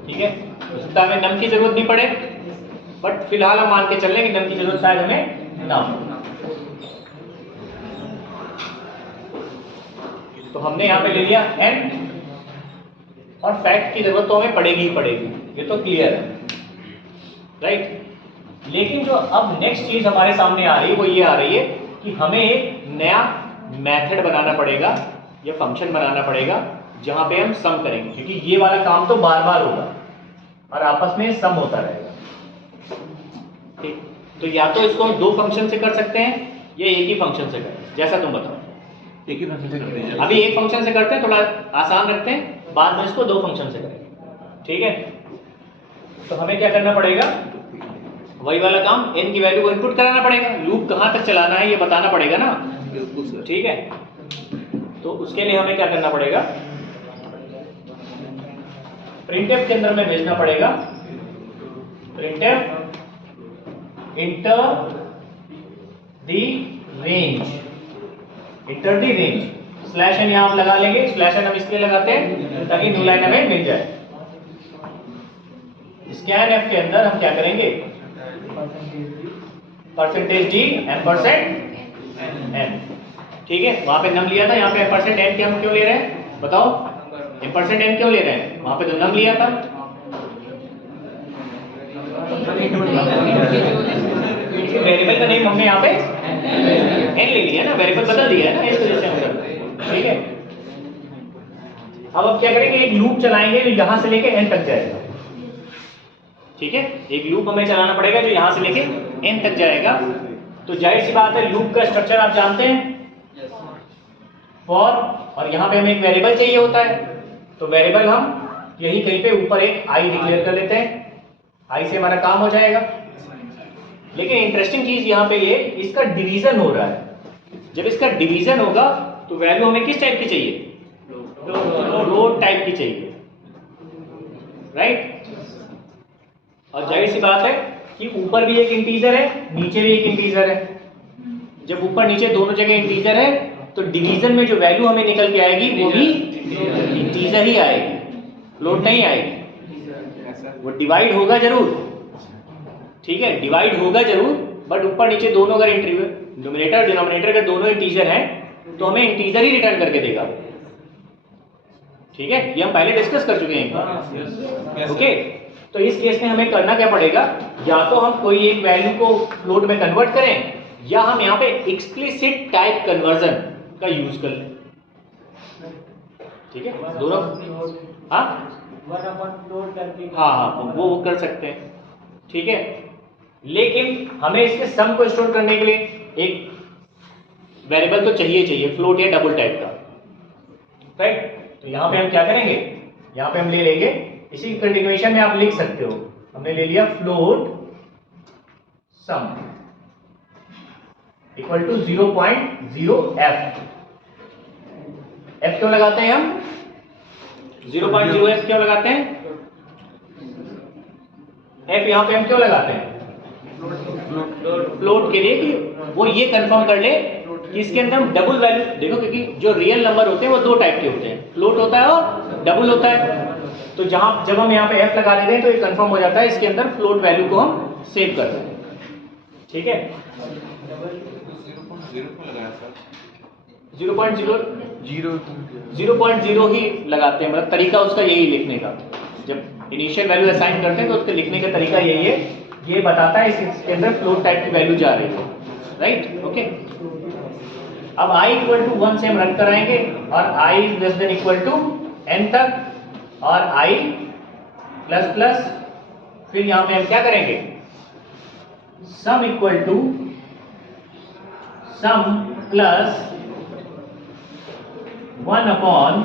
ठीक है, तो हमें नम की जरूरत नहीं पड़े, बट फिलहाल हम मान के चल रहे हैं कि नम की जरूरत शायद हमें ना हो। तो हमने यहाँ पे ले लिया n, और फैक्ट की जरूरत तो हमें पड़ेगी ही पड़ेगी, ये तो क्लियर है, राइट। लेकिन जो अब नेक्स्ट चीज हमारे सामने आ रही है वो ये आ रही है कि हमें एक नया मेथड बनाना पड़ेगा या फंक्शन बनाना पड़ेगा जहां पे हम सम करेंगे, क्योंकि ये वाला काम तो बार बार होगा और आपस में सम होता रहेगा। ठीक, तो या तो इसको हम दो फंक्शन से कर सकते हैं या एक ही फंक्शन से करें, जैसा तुम बताओ। एक ही फंक्शन से करते हैं। अभी एक फंक्शन से करते हैं, थोड़ा आसान रखते हैं, बाद में इसको दो फंक्शन से करेंगे। ठीक है, तो हमें क्या करना पड़ेगा? वही वाला काम, n की वैल्यू को इनपुट कराना पड़ेगा, लूप कहां तक चलाना है ये बताना पड़ेगा ना। ठीक है, तो उसके लिए हमें क्या करना पड़ेगा? प्रिंटफ के अंदर में भेजना पड़ेगा प्रिंटफ इंटर दी रेंज स्लैश एन यहां आप लगा लेंगे। स्लैश एन हम इसलिए लगाते हैं ताकि न्यू लाइन हमें मिल जाए। स्कैन एफ के अंदर हम क्या करेंगे? परसेंटेज डी एम% n। ठीक है, वहां पे नम लिया था, यहाँ पे एम% n के हम क्यों ले रहे हैं बताओ? एम% n क्यों ले रहे हैं? वहां पे तो नम लिया था। वेरिएबल का नेम हमने यहाँ पे n ले लिया ना, वेरिएबल बदल दिया है ना, इस वजह से हम। ठीक है, अब क्या करेंगे? एक लूप चलाएंगे जो यहां से लेके n तक जाएगा। ठीक है, एक लूप हमें चलाना पड़ेगा जो यहां से लेके n तक जाएगा। तो जाहिर सी बात है, लूप का स्ट्रक्चर आप जानते हैं, फॉर, और यहां पे हमें एक वेरिएबल चाहिए होता है। तो वेरिएबल हम यही कहीं पे ऊपर एक i डिक्लेयर कर लेते हैं, i से हमारा काम हो जाएगा। लेकिन इंटरेस्टिंग चीज यहां पे ये, इसका डिवीजन हो रहा है। जब इसका डिवीजन होगा तो वैल्यू हमें किस टाइप की चाहिए? फ्लोट टाइप की चाहिए, राइट। और जाहिर सी बात है कि ऊपर भी एक इंटीजर है, नीचे भी एक इंटीजर है। जब ऊपर नीचे दोनों जगह इंटीजर है तो डिवीजन में जो वैल्यू हमें निकल के आएगी वो भी इंटीजर ही आएगी, फ्लोट नहीं आएगी। वो डिवाइड होगा जरूर, ठीक है, डिवाइड होगा जरूर, बट ऊपर नीचे दोनों अगर न्यूमरेटर डिनोमिनेटर अगर दोनों इंटीजर हैं तो हमें इंटीजर ही रिटर्न करके देगा। ठीक है, ये हम पहले डिस्कस कर चुके हैं। ओके, तो इस केस में हमें करना क्या पड़ेगा? या तो हम कोई एक वैल्यू को फ्लोट में कन्वर्ट करें, या हम यहाँ पे एक्सप्लिसिट टाइप कन्वर्जन का यूज कर लें। ठीक है, दोनों, हाँ हाँ वो कर सकते हैं। ठीक है, लेकिन हमें इसके सम को स्टोर करने के लिए एक वेरिएबल तो चाहिए, फ्लोट या डबल टाइप का, राइट। तो यहाँ पे हम क्या करेंगे? यहाँ पे हम ले लेंगे, इसी कंटिन्यूएशन में आप लिख सकते हो, हमने ले लिया float sum equal to 0.0f। f क्यों लगाते हैं हम? 0.0f क्यों लगाते हैं? f यहाँ पे हम क्यों लगाते हैं? फ्लोट के लिए, कि वो ये कंफर्म कर ले कि इसके अंदर हम डबल वैल्यू देखो, क्योंकि जो रियल नंबर होते हैं वो दो टाइप के होते हैं, फ्लोट होता है और डबल होता है। तो जब हम यहाँ पे f लगा देते हैं तो ये कंफर्म हो जाता है इसके अंदर फ्लोट वैल्यू को हम सेव कर रहे हैं। ठीक है, 0.0 ही लगाते हैं, मतलब तरीका उसका यही लिखने का। जब इनिशियल वैल्यू असाइन करते हैं तो उसके लिखने का तरीका यही है, ये बताता है इसके अंदर फ्लोट टाइप की वैल्यू जा रही है, राइट। ओके, अब i इक्वल टू 1 से हम रन कराएंगे और i is less than equal to n तक, और i प्लस प्लस, फिर यहां पे हम क्या करेंगे? Sum equal to sum plus 1 upon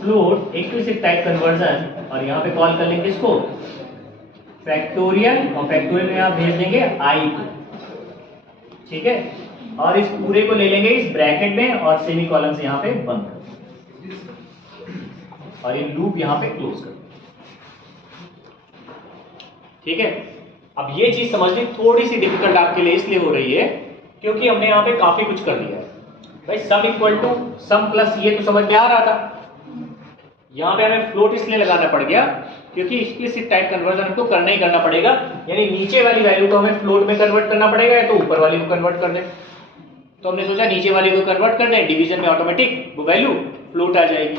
float explicit type conversion, और यहां पे कॉल कर लेंगे इसको फैक्टोरियल, और फैक्टोरियल में आप भेज देंगे आई को, ठीक है, और इस पूरे को ले लेंगे इस ब्रैकेट में और सेमी कॉलन से यहाँ पे बंद कर, और ये लूप यहाँ पे क्लोज कर, ठीक है। अब ये चीज समझनी थोड़ी सी डिफिकल्ट आपके लिए इसलिए हो रही है क्योंकि हमने यहाँ पे काफी कुछ कर लिया है भाई। Sum equal to sum plus ये तो समझ में आ रहा था, यहाँ पे हमें फ्लोट इसलिए लगाना पड़ गया क्योंकि एक्सप्लिसिट टाइप कन्वर्जन हमको करना ही करना पड़ेगा, यानी नीचे वाली वैल्यू को हमें फ्लोट में कन्वर्ट करना पड़ेगा या तो ऊपर वाली को कन्वर्ट कर दें। तो हमने सोचा नीचे वाली को कन्वर्ट कर दें, डिवीजन में ऑटोमेटिक वो वैल्यू फ्लोट आ जाएगी।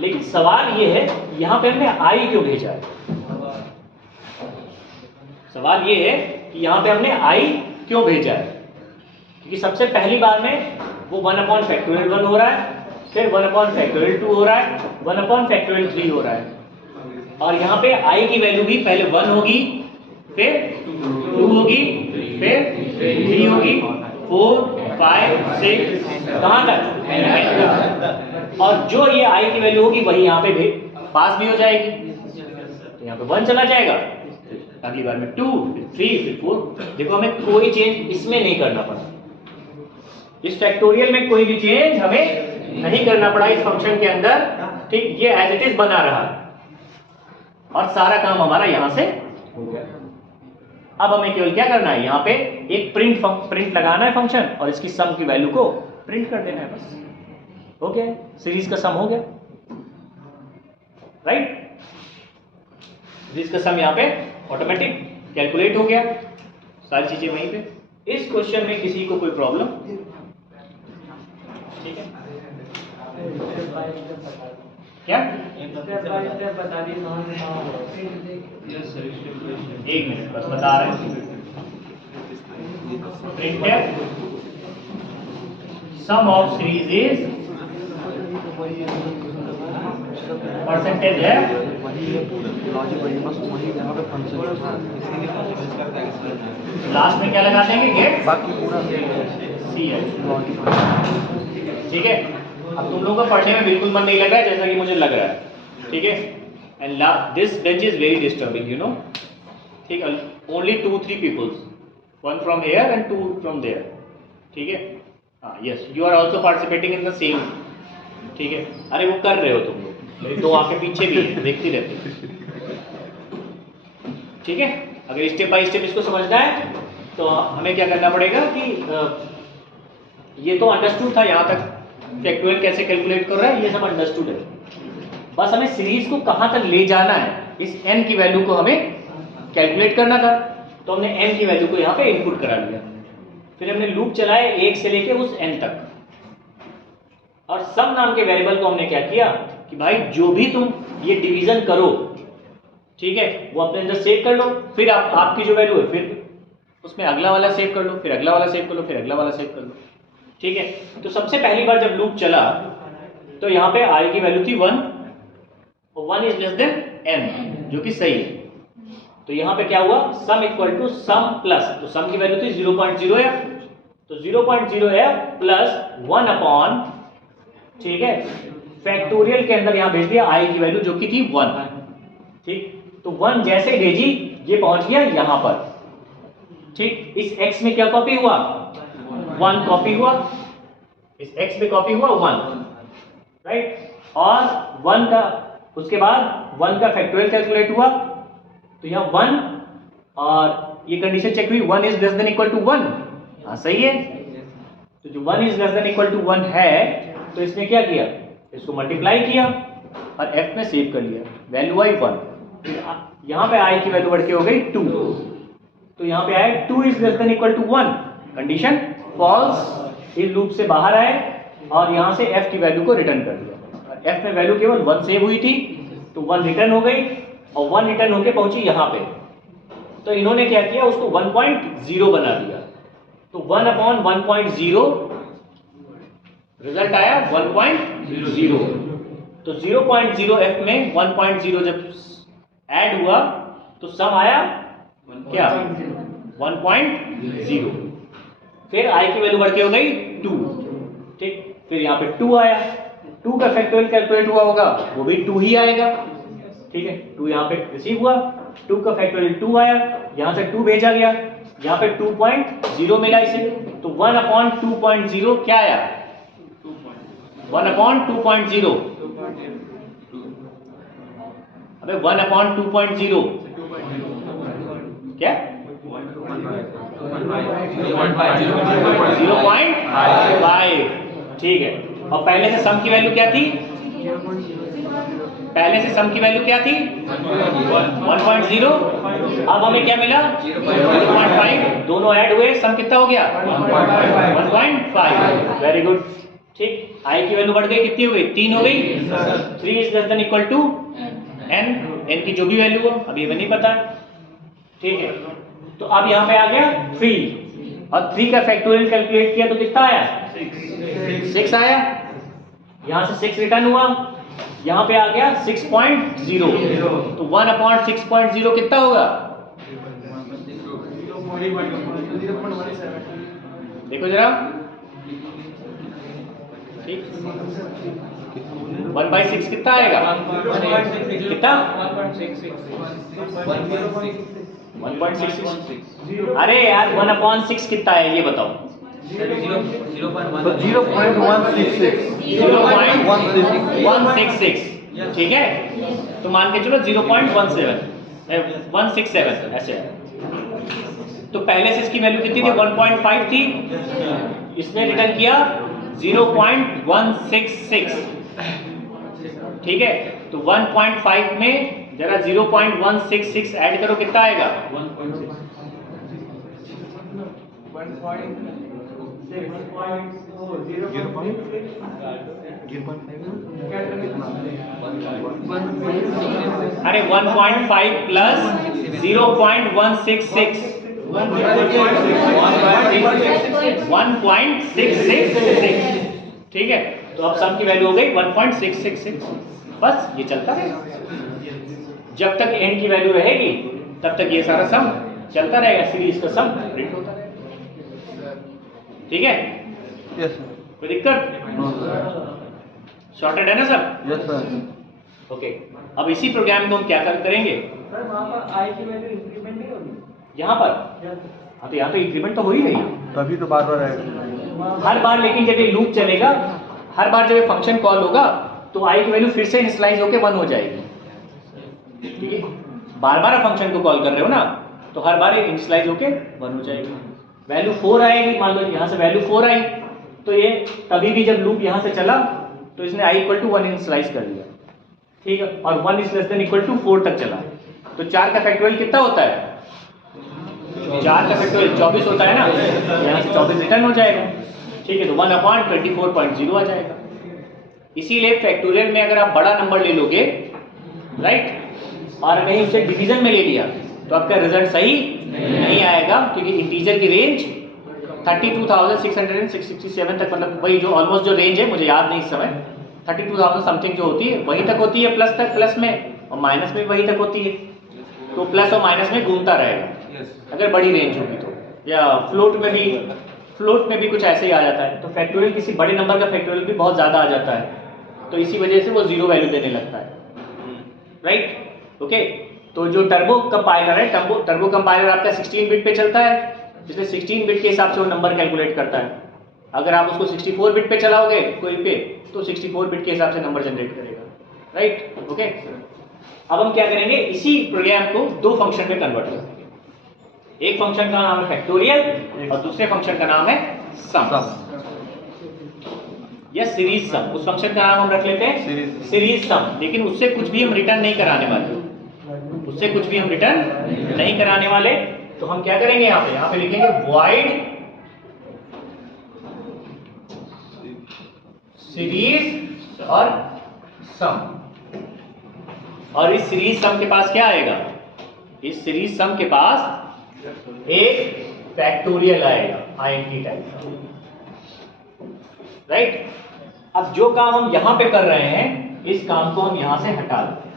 लेकिन सवाल ये है यहाँ पे हमने आई क्यों भेजा है? सवाल ये है कि यहाँ पे हमने आई क्यों भेजा है? क्योंकि सबसे पहली बार में वो 1/(1) हो रहा है, फिर 1/(2) हो रहा है, 1/(3) हो रहा है, और यहाँ पे आई की वैल्यू भी पहले 1 होगी, फिर 2 होगी, फिर 3 होगी, 4 5 6 कहाँ तक, और जो ये आई की वैल्यू होगी वही यहाँ पे भी पास भी हो जाएगी, तो यहाँ पे 1 चला जाएगा, अगली बार में 2, फिर 3, फिर 4। देखो हमें कोई चेंज इसमें नहीं करना पड़ा, इस फैक्टोरियल में कोई भी चेंज हमें नहीं करना पड़ा इस फंक्शन के अंदर, ठीक, ये एज इट इज बना रहा और सारा काम हमारा यहां से हो गया। अब हमें केवल क्या करना है, यहाँ पे एक प्रिंट लगाना है फंक्शन और इसकी सम की वैल्यू को प्रिंट कर देना है, बस हो गया, सीरीज का सम हो गया, राइट। सीरीज का सम यहाँ पे ऑटोमेटिक कैलकुलेट हो गया, सारी चीजें वहीं पे। इस क्वेश्चन में किसी को कोई प्रॉब्लम? ठीक है, क्या एक मिनट बस बता रहे हैं। प्रिंट है सम ऑफ सीरीज इज परसेंटेज है, लास्ट में क्या लगा देंगे, गेट बाकी पूरा सी है, ठीक है। अब तुम लोगों को पढ़ने में बिल्कुल मन नहीं लग रहा है जैसा कि मुझे लग रहा है, ठीक है। And this bench is very disturbing, you know, ठीक है। Only 2-3 peoples, 1 from here and 2 from there, ठीक है। हाँ, yes, you are also participating in the same, ठीक है। अरे वो कर रहे हो तुम लोग, तो आपके पीछे भी है, देखती रहती, ठीक है। अगर स्टेप बाय स्टेप इसको समझना है तो हमें क्या करना पड़ेगा कि ये तो अंडरस्टूड था, यहाँ तक फैक्टोरियल कैसे कैलकुलेट कर रहा है ये सब अंडरस्टूड है, बस हमें सीरीज को कहाँ तक ले जाना है, इस n की वैल्यू को हमें कैलकुलेट करना था। तो हमने n की वैल्यू को यहाँ पे इनपुट करा लिया, फिर हमने लूप चलाए 1 से लेके उस n तक, और सम नाम के वेरिएबल को हमने क्या किया कि भाई जो भी तुम ये डिवीजन करो, ठीक है, वो अपने अंदर सेव कर लो, फिर आपकी जो वैल्यू है फिर उसमें अगला वाला सेव कर लो, फिर अगला वाला सेव कर लो, फिर अगला वाला सेव कर लो, ठीक है। तो सबसे पहली बार जब लूप चला तो यहाँ पे i की वैल्यू थी 1 और 1 इज लेस देन n, जो कि सही है। तो यहाँ पे क्या हुआ, sum equal to sum plus, तो सम की वैल्यू थी 0.0f, तो 0.0f प्लस 1/, ठीक है, फैक्टोरियल के अंदर यहाँ भेज दिया i की वैल्यू जो कि थी 1, ठीक। तो 1 जैसे भेजी ये पहुंच गया यहाँ पर, ठीक। इस x में क्या कॉपी हुआ, 1 कॉपी हुआ, इस x पे कॉपी हुआ 1, राइट, और 1 का उसके बाद 1 का फैक्टोरियल कैलकुलेट हुआ, तो यहाँ 1 और ये कंडीशन चेक हुई 1 is less than equal to 1, हाँ सही है। तो जो 1 is less than equal to 1 है तो इसने क्या किया, इसको मल्टीप्लाई किया और f में सेव कर लिया, वैल्यू आई 1, यहाँ पे i की वैल्यू बढ़ के हो गई 2, तो यहाँ पे आए 2 is less than equal to 1, condition false, इस लूप से बाहर आए और यहाँ से f की वैल्यू को रिटर्न कर दिया, f में वैल्यू केवल 1 सेव हुई थी तो 1 रिटर्न हो गई और 1 रिटर्न होके पहुंची यहाँ पे, तो इन्होंने क्या किया उसको 1.0 बना दिया, तो 1/1.0 रिजल्ट आया 1.0, तो 0.0f में 1.0 जब ऐड हुआ तो सम आया क्या 1.0, फिर i की वैल्यू बढ़ के हो गई 2, ठीक, फिर यहाँ पे 2 आया, 2 का फैक्टोरियल कैलकुलेट हुआ होगा वो भी 2 ही आएगा, ठीक है, 2 यहाँ पे रिसीव हुआ, 2 का फैक्टोरियल 2 आया, यहाँ से 2 भेजा गया, यहाँ पे 2.0 मिला इसे, तो 1/2.0 क्या आया? 1/2.0। अबे 1/2.0 क्या? 0.5। ठीक है, और पहले से सम की वैल्यू क्या थी? पहले से सम की वैल्यू क्या थी? 1.0। अब हमें क्या मिला? 0.5। दोनों ऐड हुए, सम कितना हो गया? 1.5। Very good. ठीक, आई की वैल्यू बढ़ गई, कितनी हो गई? 3 हो गई। 3 is less than equal to n, n की जो भी वैल्यू हो, अभी हमें नहीं पता। ठीक है, तो अब यहाँ पे आ गया 3, और 3 का फैक्टोरियल कैलकुलेट किया तो कितना आया? 6 आया। यहाँ से 6 रिटर्न हुआ, यहाँ पे आ गया 6.0, तो 1/6.0 कितना होगा? देखो जरा, ठीक, 1/6 कितना आएगा? कितना? 1.66। अरे यार 1/6 कितना है ये बताओ? 0.166। ठीक है, तो मान के चलो 0.167 ऐसे है। तो पहले से इसकी वैल्यू कितनी थी? 1.5 थी, इसने रिटर्न किया 0.166। ठीक है, तो 1.5 में जरा 0.166 ऐड करो, कितना आएगा? 1.5। अरे 1.5 प्लस 0.166 1.666। ठीक है, तो अब सम की वैल्यू हो गई 1.666। बस ये चलता रहेगा, जब तक n की वैल्यू रहेगी तब तक ये सारा सम चलता रहेगा, सीरीज का सम प्रिंट होता रहेगा। ठीक है, यस सर। कोई दिक्कत? शॉर्टेड है ना सब? Yes sir. ओके, अब इसी प्रोग्राम को हम क्या करेंगे? सर वहाँ पर आई की वैल्यू इंक्रीमेंट नहीं होगी? यहाँ पर हाँ, तो यहाँ तो इंक्रीमेंट तो हो ही रही है तभी तो बार बार आएगा हर बार, लेकिन जब ये लूप चलेगा, हर बार जब ये फंक्शन कॉल होगा तो आई की वैल्यू फिर से इनिशियलाइज होकर 1 हो जाएगी। ठीक है, बार बार आप फंक्शन को कॉल कर रहे हो ना, तो हर बार ये इनिशियलाइज होकर 1 हो जाएगी। वैल्यू 4 आएगी, मान लो यहाँ से वैल्यू 4 आई, तो ये तभी भी जब लूप यहाँ से चला तो इसने i इक्वल टू 1 इनिशियलाइज कर दिया। ठीक है, और 1 is less than equal to 4 तक चला, तो 4 का फैक्टोरियल कितना होता है? 4 का फैक्टोरियल 24 होता है ना, यहाँ से 24 रिटर्न हो जाएगा। ठीक है, तो 1/24.0 आ जाएगा। इसीलिए फैक्टोरियल में अगर आप बड़ा नंबर ले लोगे, राइट, और कहीं उसे डिवीजन में ले लिया तो आपका रिजल्ट सही नहीं आएगा, क्योंकि इंटीजर की रेंज 32,667 तक, मतलब वही जो ऑलमोस्ट जो रेंज है, मुझे याद नहीं इस समय, 32,000 समथिंग जो होती है वहीं तक होती है, प्लस तक, प्लस में, और माइनस में वहीं तक होती है। तो प्लस और माइनस में घूमता रहेगा अगर बड़ी रेंज होगी तो, या फ्लोट में भी कुछ ऐसे ही आ जाता है। तो फैक्टोरियल, किसी बड़े नंबर का फैक्टोरियल भी बहुत ज़्यादा आ जाता है, तो इसी वजह से वो 0 वैल्यू देने लगता है। Right, okay. तो जो टर्बो कंपाइलर है, टर्बो कंपाइलर आपका 16 बिट पे चलता है, इसलिए 16 बिट के हिसाब से वो नंबर कैलकुलेट करता है। अगर आप उसको 64 बिट पे चलाओगे कोई पे, तो 64 बिट के हिसाब से नंबर जनरेट करेगा। Right, okay. अब हम क्या करेंगे, इसी प्रोग्राम को 2 फंक्शन में कन्वर्ट करेंगे। एक फंक्शन का नाम है फैक्टोरियल और दूसरे फंक्शन का नाम है सम या सीरीज सम। उस फंक्शन का नाम हम रख लेते हैं सीरीज सम, लेकिन उससे कुछ भी हम रिटर्न नहीं कराने वाले, तो हम क्या करेंगे, यहाँ पे लिखेंगे void सीरीज और सम। और इस सीरीज सम के पास क्या आएगा? इस सीरीज सम के पास एक फैक्टोरियल आएगा, INT टाइप का। राइट, अब जो काम हम यहां पे कर रहे हैं, इस काम को हम यहां से हटा देते हैं।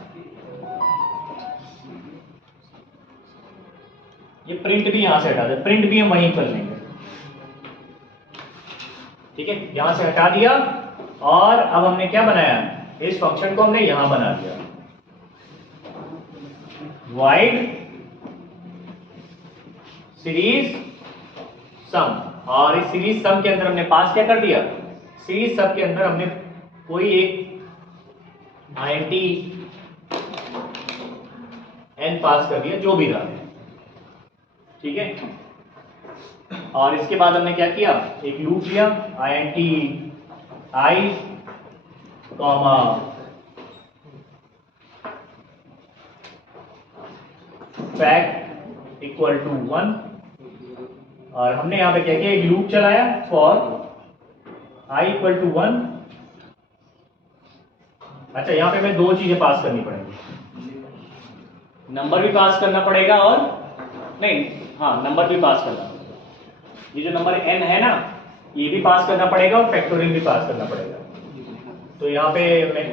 ये प्रिंट भी यहां से हटा दें, प्रिंट भी हम वहीं कर लेंगे। ठीक है, यहां से हटा दिया, और अब हमने क्या बनाया, इस फंक्शन को हमने यहां बना दिया वाइड सीरीज सम, और इस सीरीज सम के अंदर हमने पास क्या कर दिया, सीरीज सम के अंदर हमने कोई एक आईएनटी एन पास कर दिया, जो भी रहा, ठीक है। और इसके बाद हमने क्या किया, एक लूप लिया, INT I comma fact equal to 1, और हमने यहां पे क्या किया, एक लूप चलाया फॉर आई इक्वल टू 1। अच्छा, यहां पे मैं दो चीजें पास करनी पड़ेंगी, नंबर भी पास करना पड़ेगा और नहीं, हाँ नंबर भी पास करना पड़ेगा। ये जो नंबर n है ना, ये भी पास करना पड़ेगा और फैक्टोरियल भी पास करना पड़ेगा। तो यहाँ पे मैं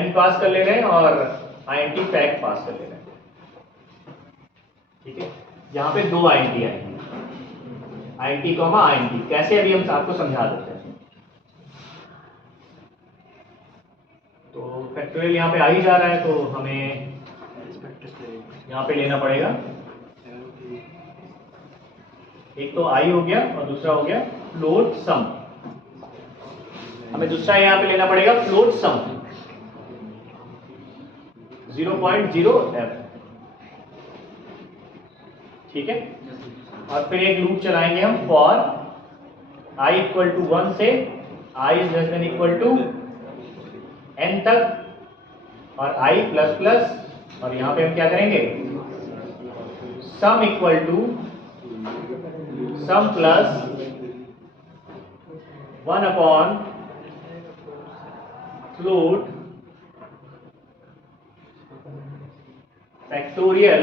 n पास कर ले रहे हैं और आईएनटी फैक्ट पास कर ले रहे हैं, ठीक है। यहाँ पे दो आईएनटी आएंगे, आईएनटी कॉमा आईएनटी, कैसे अभी हम आपको समझा देते हैं। तो फैक्टोरियल यहाँ पे आ ही जा रहा है, तो हमें यहाँ पे लेना पड़ेगा, एक तो आई हो गया और दूसरा हो गया फ्लोट सम। हमें दूसरा यहाँ पे लेना पड़ेगा फ्लोट सम 0.0f, ठीक है। और फिर एक लूप चलाएंगे हम फॉर i इक्वल टू 1 से i is less than equal to n तक, और i प्लस प्लस, और यहाँ पे हम क्या करेंगे, sum equal to sum plus 1 upon float factorial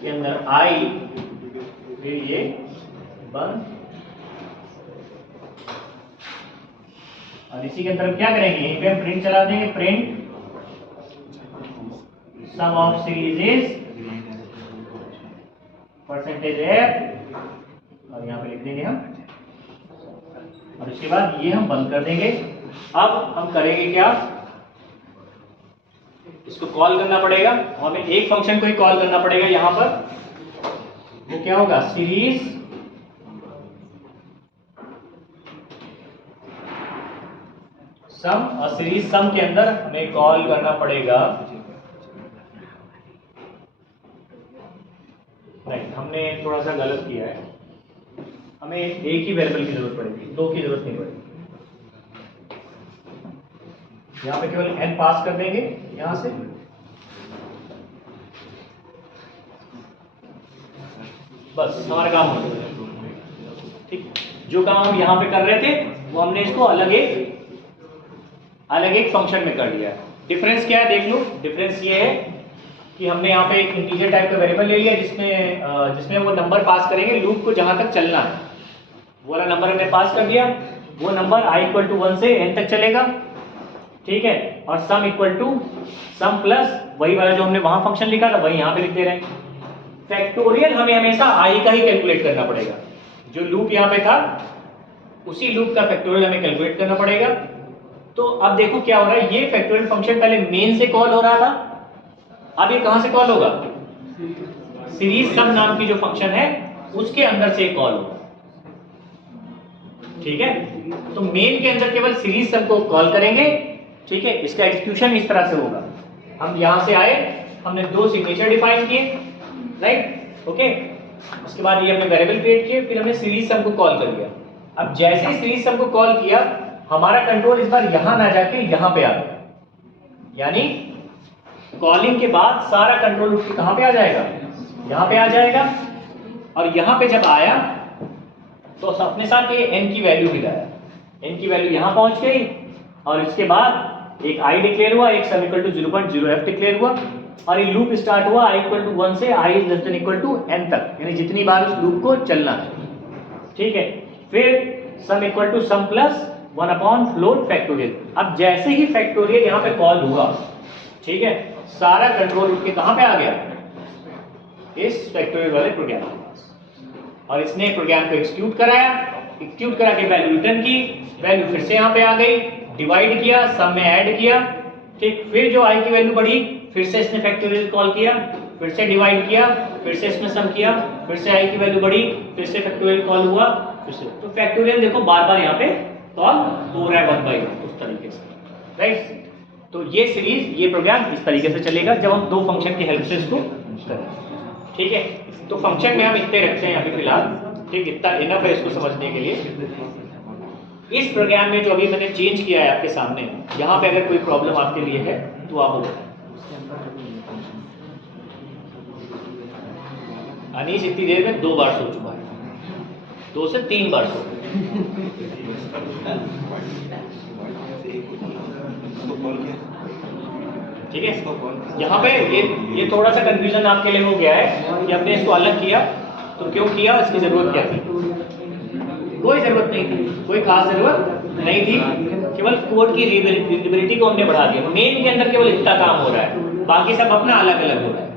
के अंदर i, फिर ये 1, और इसी के अंदर क्या करेंगे, यहीं पे हम प्रिंट चला देंगे, print sum of series is percentage f, और यहाँ पे लिख देंगे हम, और उसके बाद ये हम बंद कर देंगे। अब हम करेंगे क्या, इसको कॉल करना पड़ेगा, हमें एक फंक्शन को ही कॉल करना पड़ेगा यहाँ पर। वो क्या होगा, सीरीज सम, और सीरीज सम के अंदर हमें कॉल करना पड़ेगा, नहीं हमने थोड़ा सा गलत किया है, हमें एक ही वेरिएबल की जरूरत पड़ेगी, दो की जरूरत नहीं पड़ेगी। यहाँ पे केवल n पास कर देंगे यहाँ से, बस हमारा काम हो गया, ठीक। जो काम हम यहाँ पे कर रहे थे वो हमने इसको अलग एक फंक्शन में कर लिया। डिफरेंस क्या है देख लो, डिफरेंस ये है कि हमने यहाँ पे एक इंटीजर टाइप का वेरिएबल ले लिया जिसमें वो नंबर पास करेंगे लूप को जहां तक चलना है, वो वाला नंबर हमने पास कर दिया, वो नंबर i इक्वल टू 1 से n तक चलेगा, ठीक है। और sum equal to sum plus वही वाला जो हमने वहां फंक्शन लिखा था वही यहाँ पे लिख दे रहे हैं। फैक्टोरियल हमें हमेशा i का ही कैलकुलेट करना पड़ेगा, जो लूप यहाँ पे था उसी लूप का फैक्टोरियल हमें कैलकुलेट करना पड़ेगा। तो अब देखो क्या हो रहा है, ये फैक्टोरियल फंक्शन पहले मेन से कॉल हो रहा था, अब ये कहां से कॉल होगा, सीरीज सम नाम की जो फंक्शन है उसके अंदर से कॉल होगा, ठीक है। तो मेन के अंदर केवल सीरीज सम को कॉल करेंगे, ठीक है। इसका एग्जीक्यूशन इस तरह से होगा, हम यहां से आए, हमने दो सिग्नेचर डिफाइन किए, राइट, ओके। उसके बाद ये हमने वेरिएबल क्रिएट किए, फिर हमने सीरीज सम को कॉल कर लिया। अब जैसे ही सीरीज सम को कॉल किया, हमारा कंट्रोल इस बार यहां ना जाके यहां पे आ गया, यानी कॉलिंग के बाद सारा कंट्रोल उसके कहां पे आ जाएगा, यहां पे आ जाएगा। और यहां पे जब आया तो अपने साथ ये n की वैल्यू भी लाया, n की वैल्यू यहां पहुंच गई, और इसके बाद एक i डिक्लेयर हुआ, एक सम इक्वल टू 0.0f डिक्लेयर हुआ, और ये लूप स्टार्ट हुआ i इक्वल टू 1 से i is less than equal to n तक, यानी जितनी बार उस लूप को चलना है, ठीक है। फिर sum equal to sum plus 1 upon float factorial. अब जैसे ही फैक्टोरियल यहाँ पे कॉल हुआ, ठीक है, सारा कंट्रोल उठ के कहां पे आ गया, इस फैक्टोरियल वाले प्रोग्राम के पास, और इसने प्रोग्राम को एग्जीक्यूट कराया, एग्जीक्यूट करा के वैल्यू रिटर्न की, वैल्यू फिर से यहाँ पे आ गई, डिवाइड किया, सम में ऐड किया, ठीक। फिर जो i की वैल्यू बढ़ी फिर से इसने फैक्टोरियल कॉल किया, फिर से डिवाइड किया, फिर से इसमें सम किया, फिर से आई की वैल्यू बढ़ी, फिर से फैक्टोरियल कॉल हुआ, फिर से तो फैक्टोरियल देखो बार बार यहाँ पे कॉल हो रहा है 1/1 उस तरीके से, राइट। तो ये सीरीज, ये प्रोग्राम इस तरीके से चलेगा जब हम दो फंक्शन की हेल्प से इसको करें, ठीक है। तो फंक्शन में हम इतने रखते हैं अभी फिलहाल, ठीक, इतना इनफ है इसको समझने के लिए। इस प्रोग्राम में जो अभी मैंने चेंज किया है आपके सामने, यहाँ पे अगर कोई प्रॉब्लम आपके लिए है तो आप बताएं। अनीश इतनी देर में 2 बार सो चुका है, 2 से 3 बार सो। ठीक है, यहाँ पे ये थोड़ा सा कंफ्यूजन आपके लिए हो गया है कि हमने इसको अलग किया, तो क्यों किया, इसकी जरूरत क्या थी? कोई जरूरत नहीं थी, कोई खास जरूरत नहीं थी, केवल कोड की रीडेबिलिटी को हमने बढ़ा दिया। मेन के अंदर केवल इतना काम हो रहा है, बाकी सब अपना अलग अलग हो रहा है,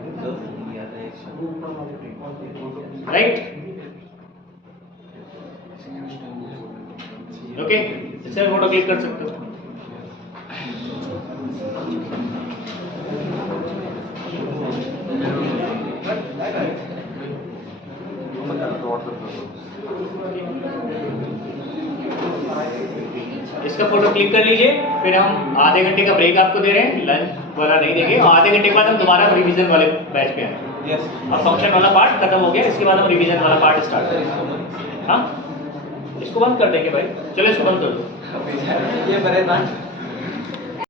राइट। ओके, इससे फोटो क्लिक कर सकते हो। इसका फोटो क्लिक कर लीजिए, फिर हम आधे घंटे का ब्रेक आपको दे रहे हैं, लंच वाला नहीं देंगे, और आधे घंटे के बाद हम दोबारा रिवीजन वाले बैच पे आए। और फंक्शन वाला पार्ट खत्म हो गया, इसके बाद हम रिवीजन वाला पार्ट स्टार्ट करेंगे। हाँ, इसको बंद कर देंगे भाई, चलो इसको बंद कर दो। ये परेशान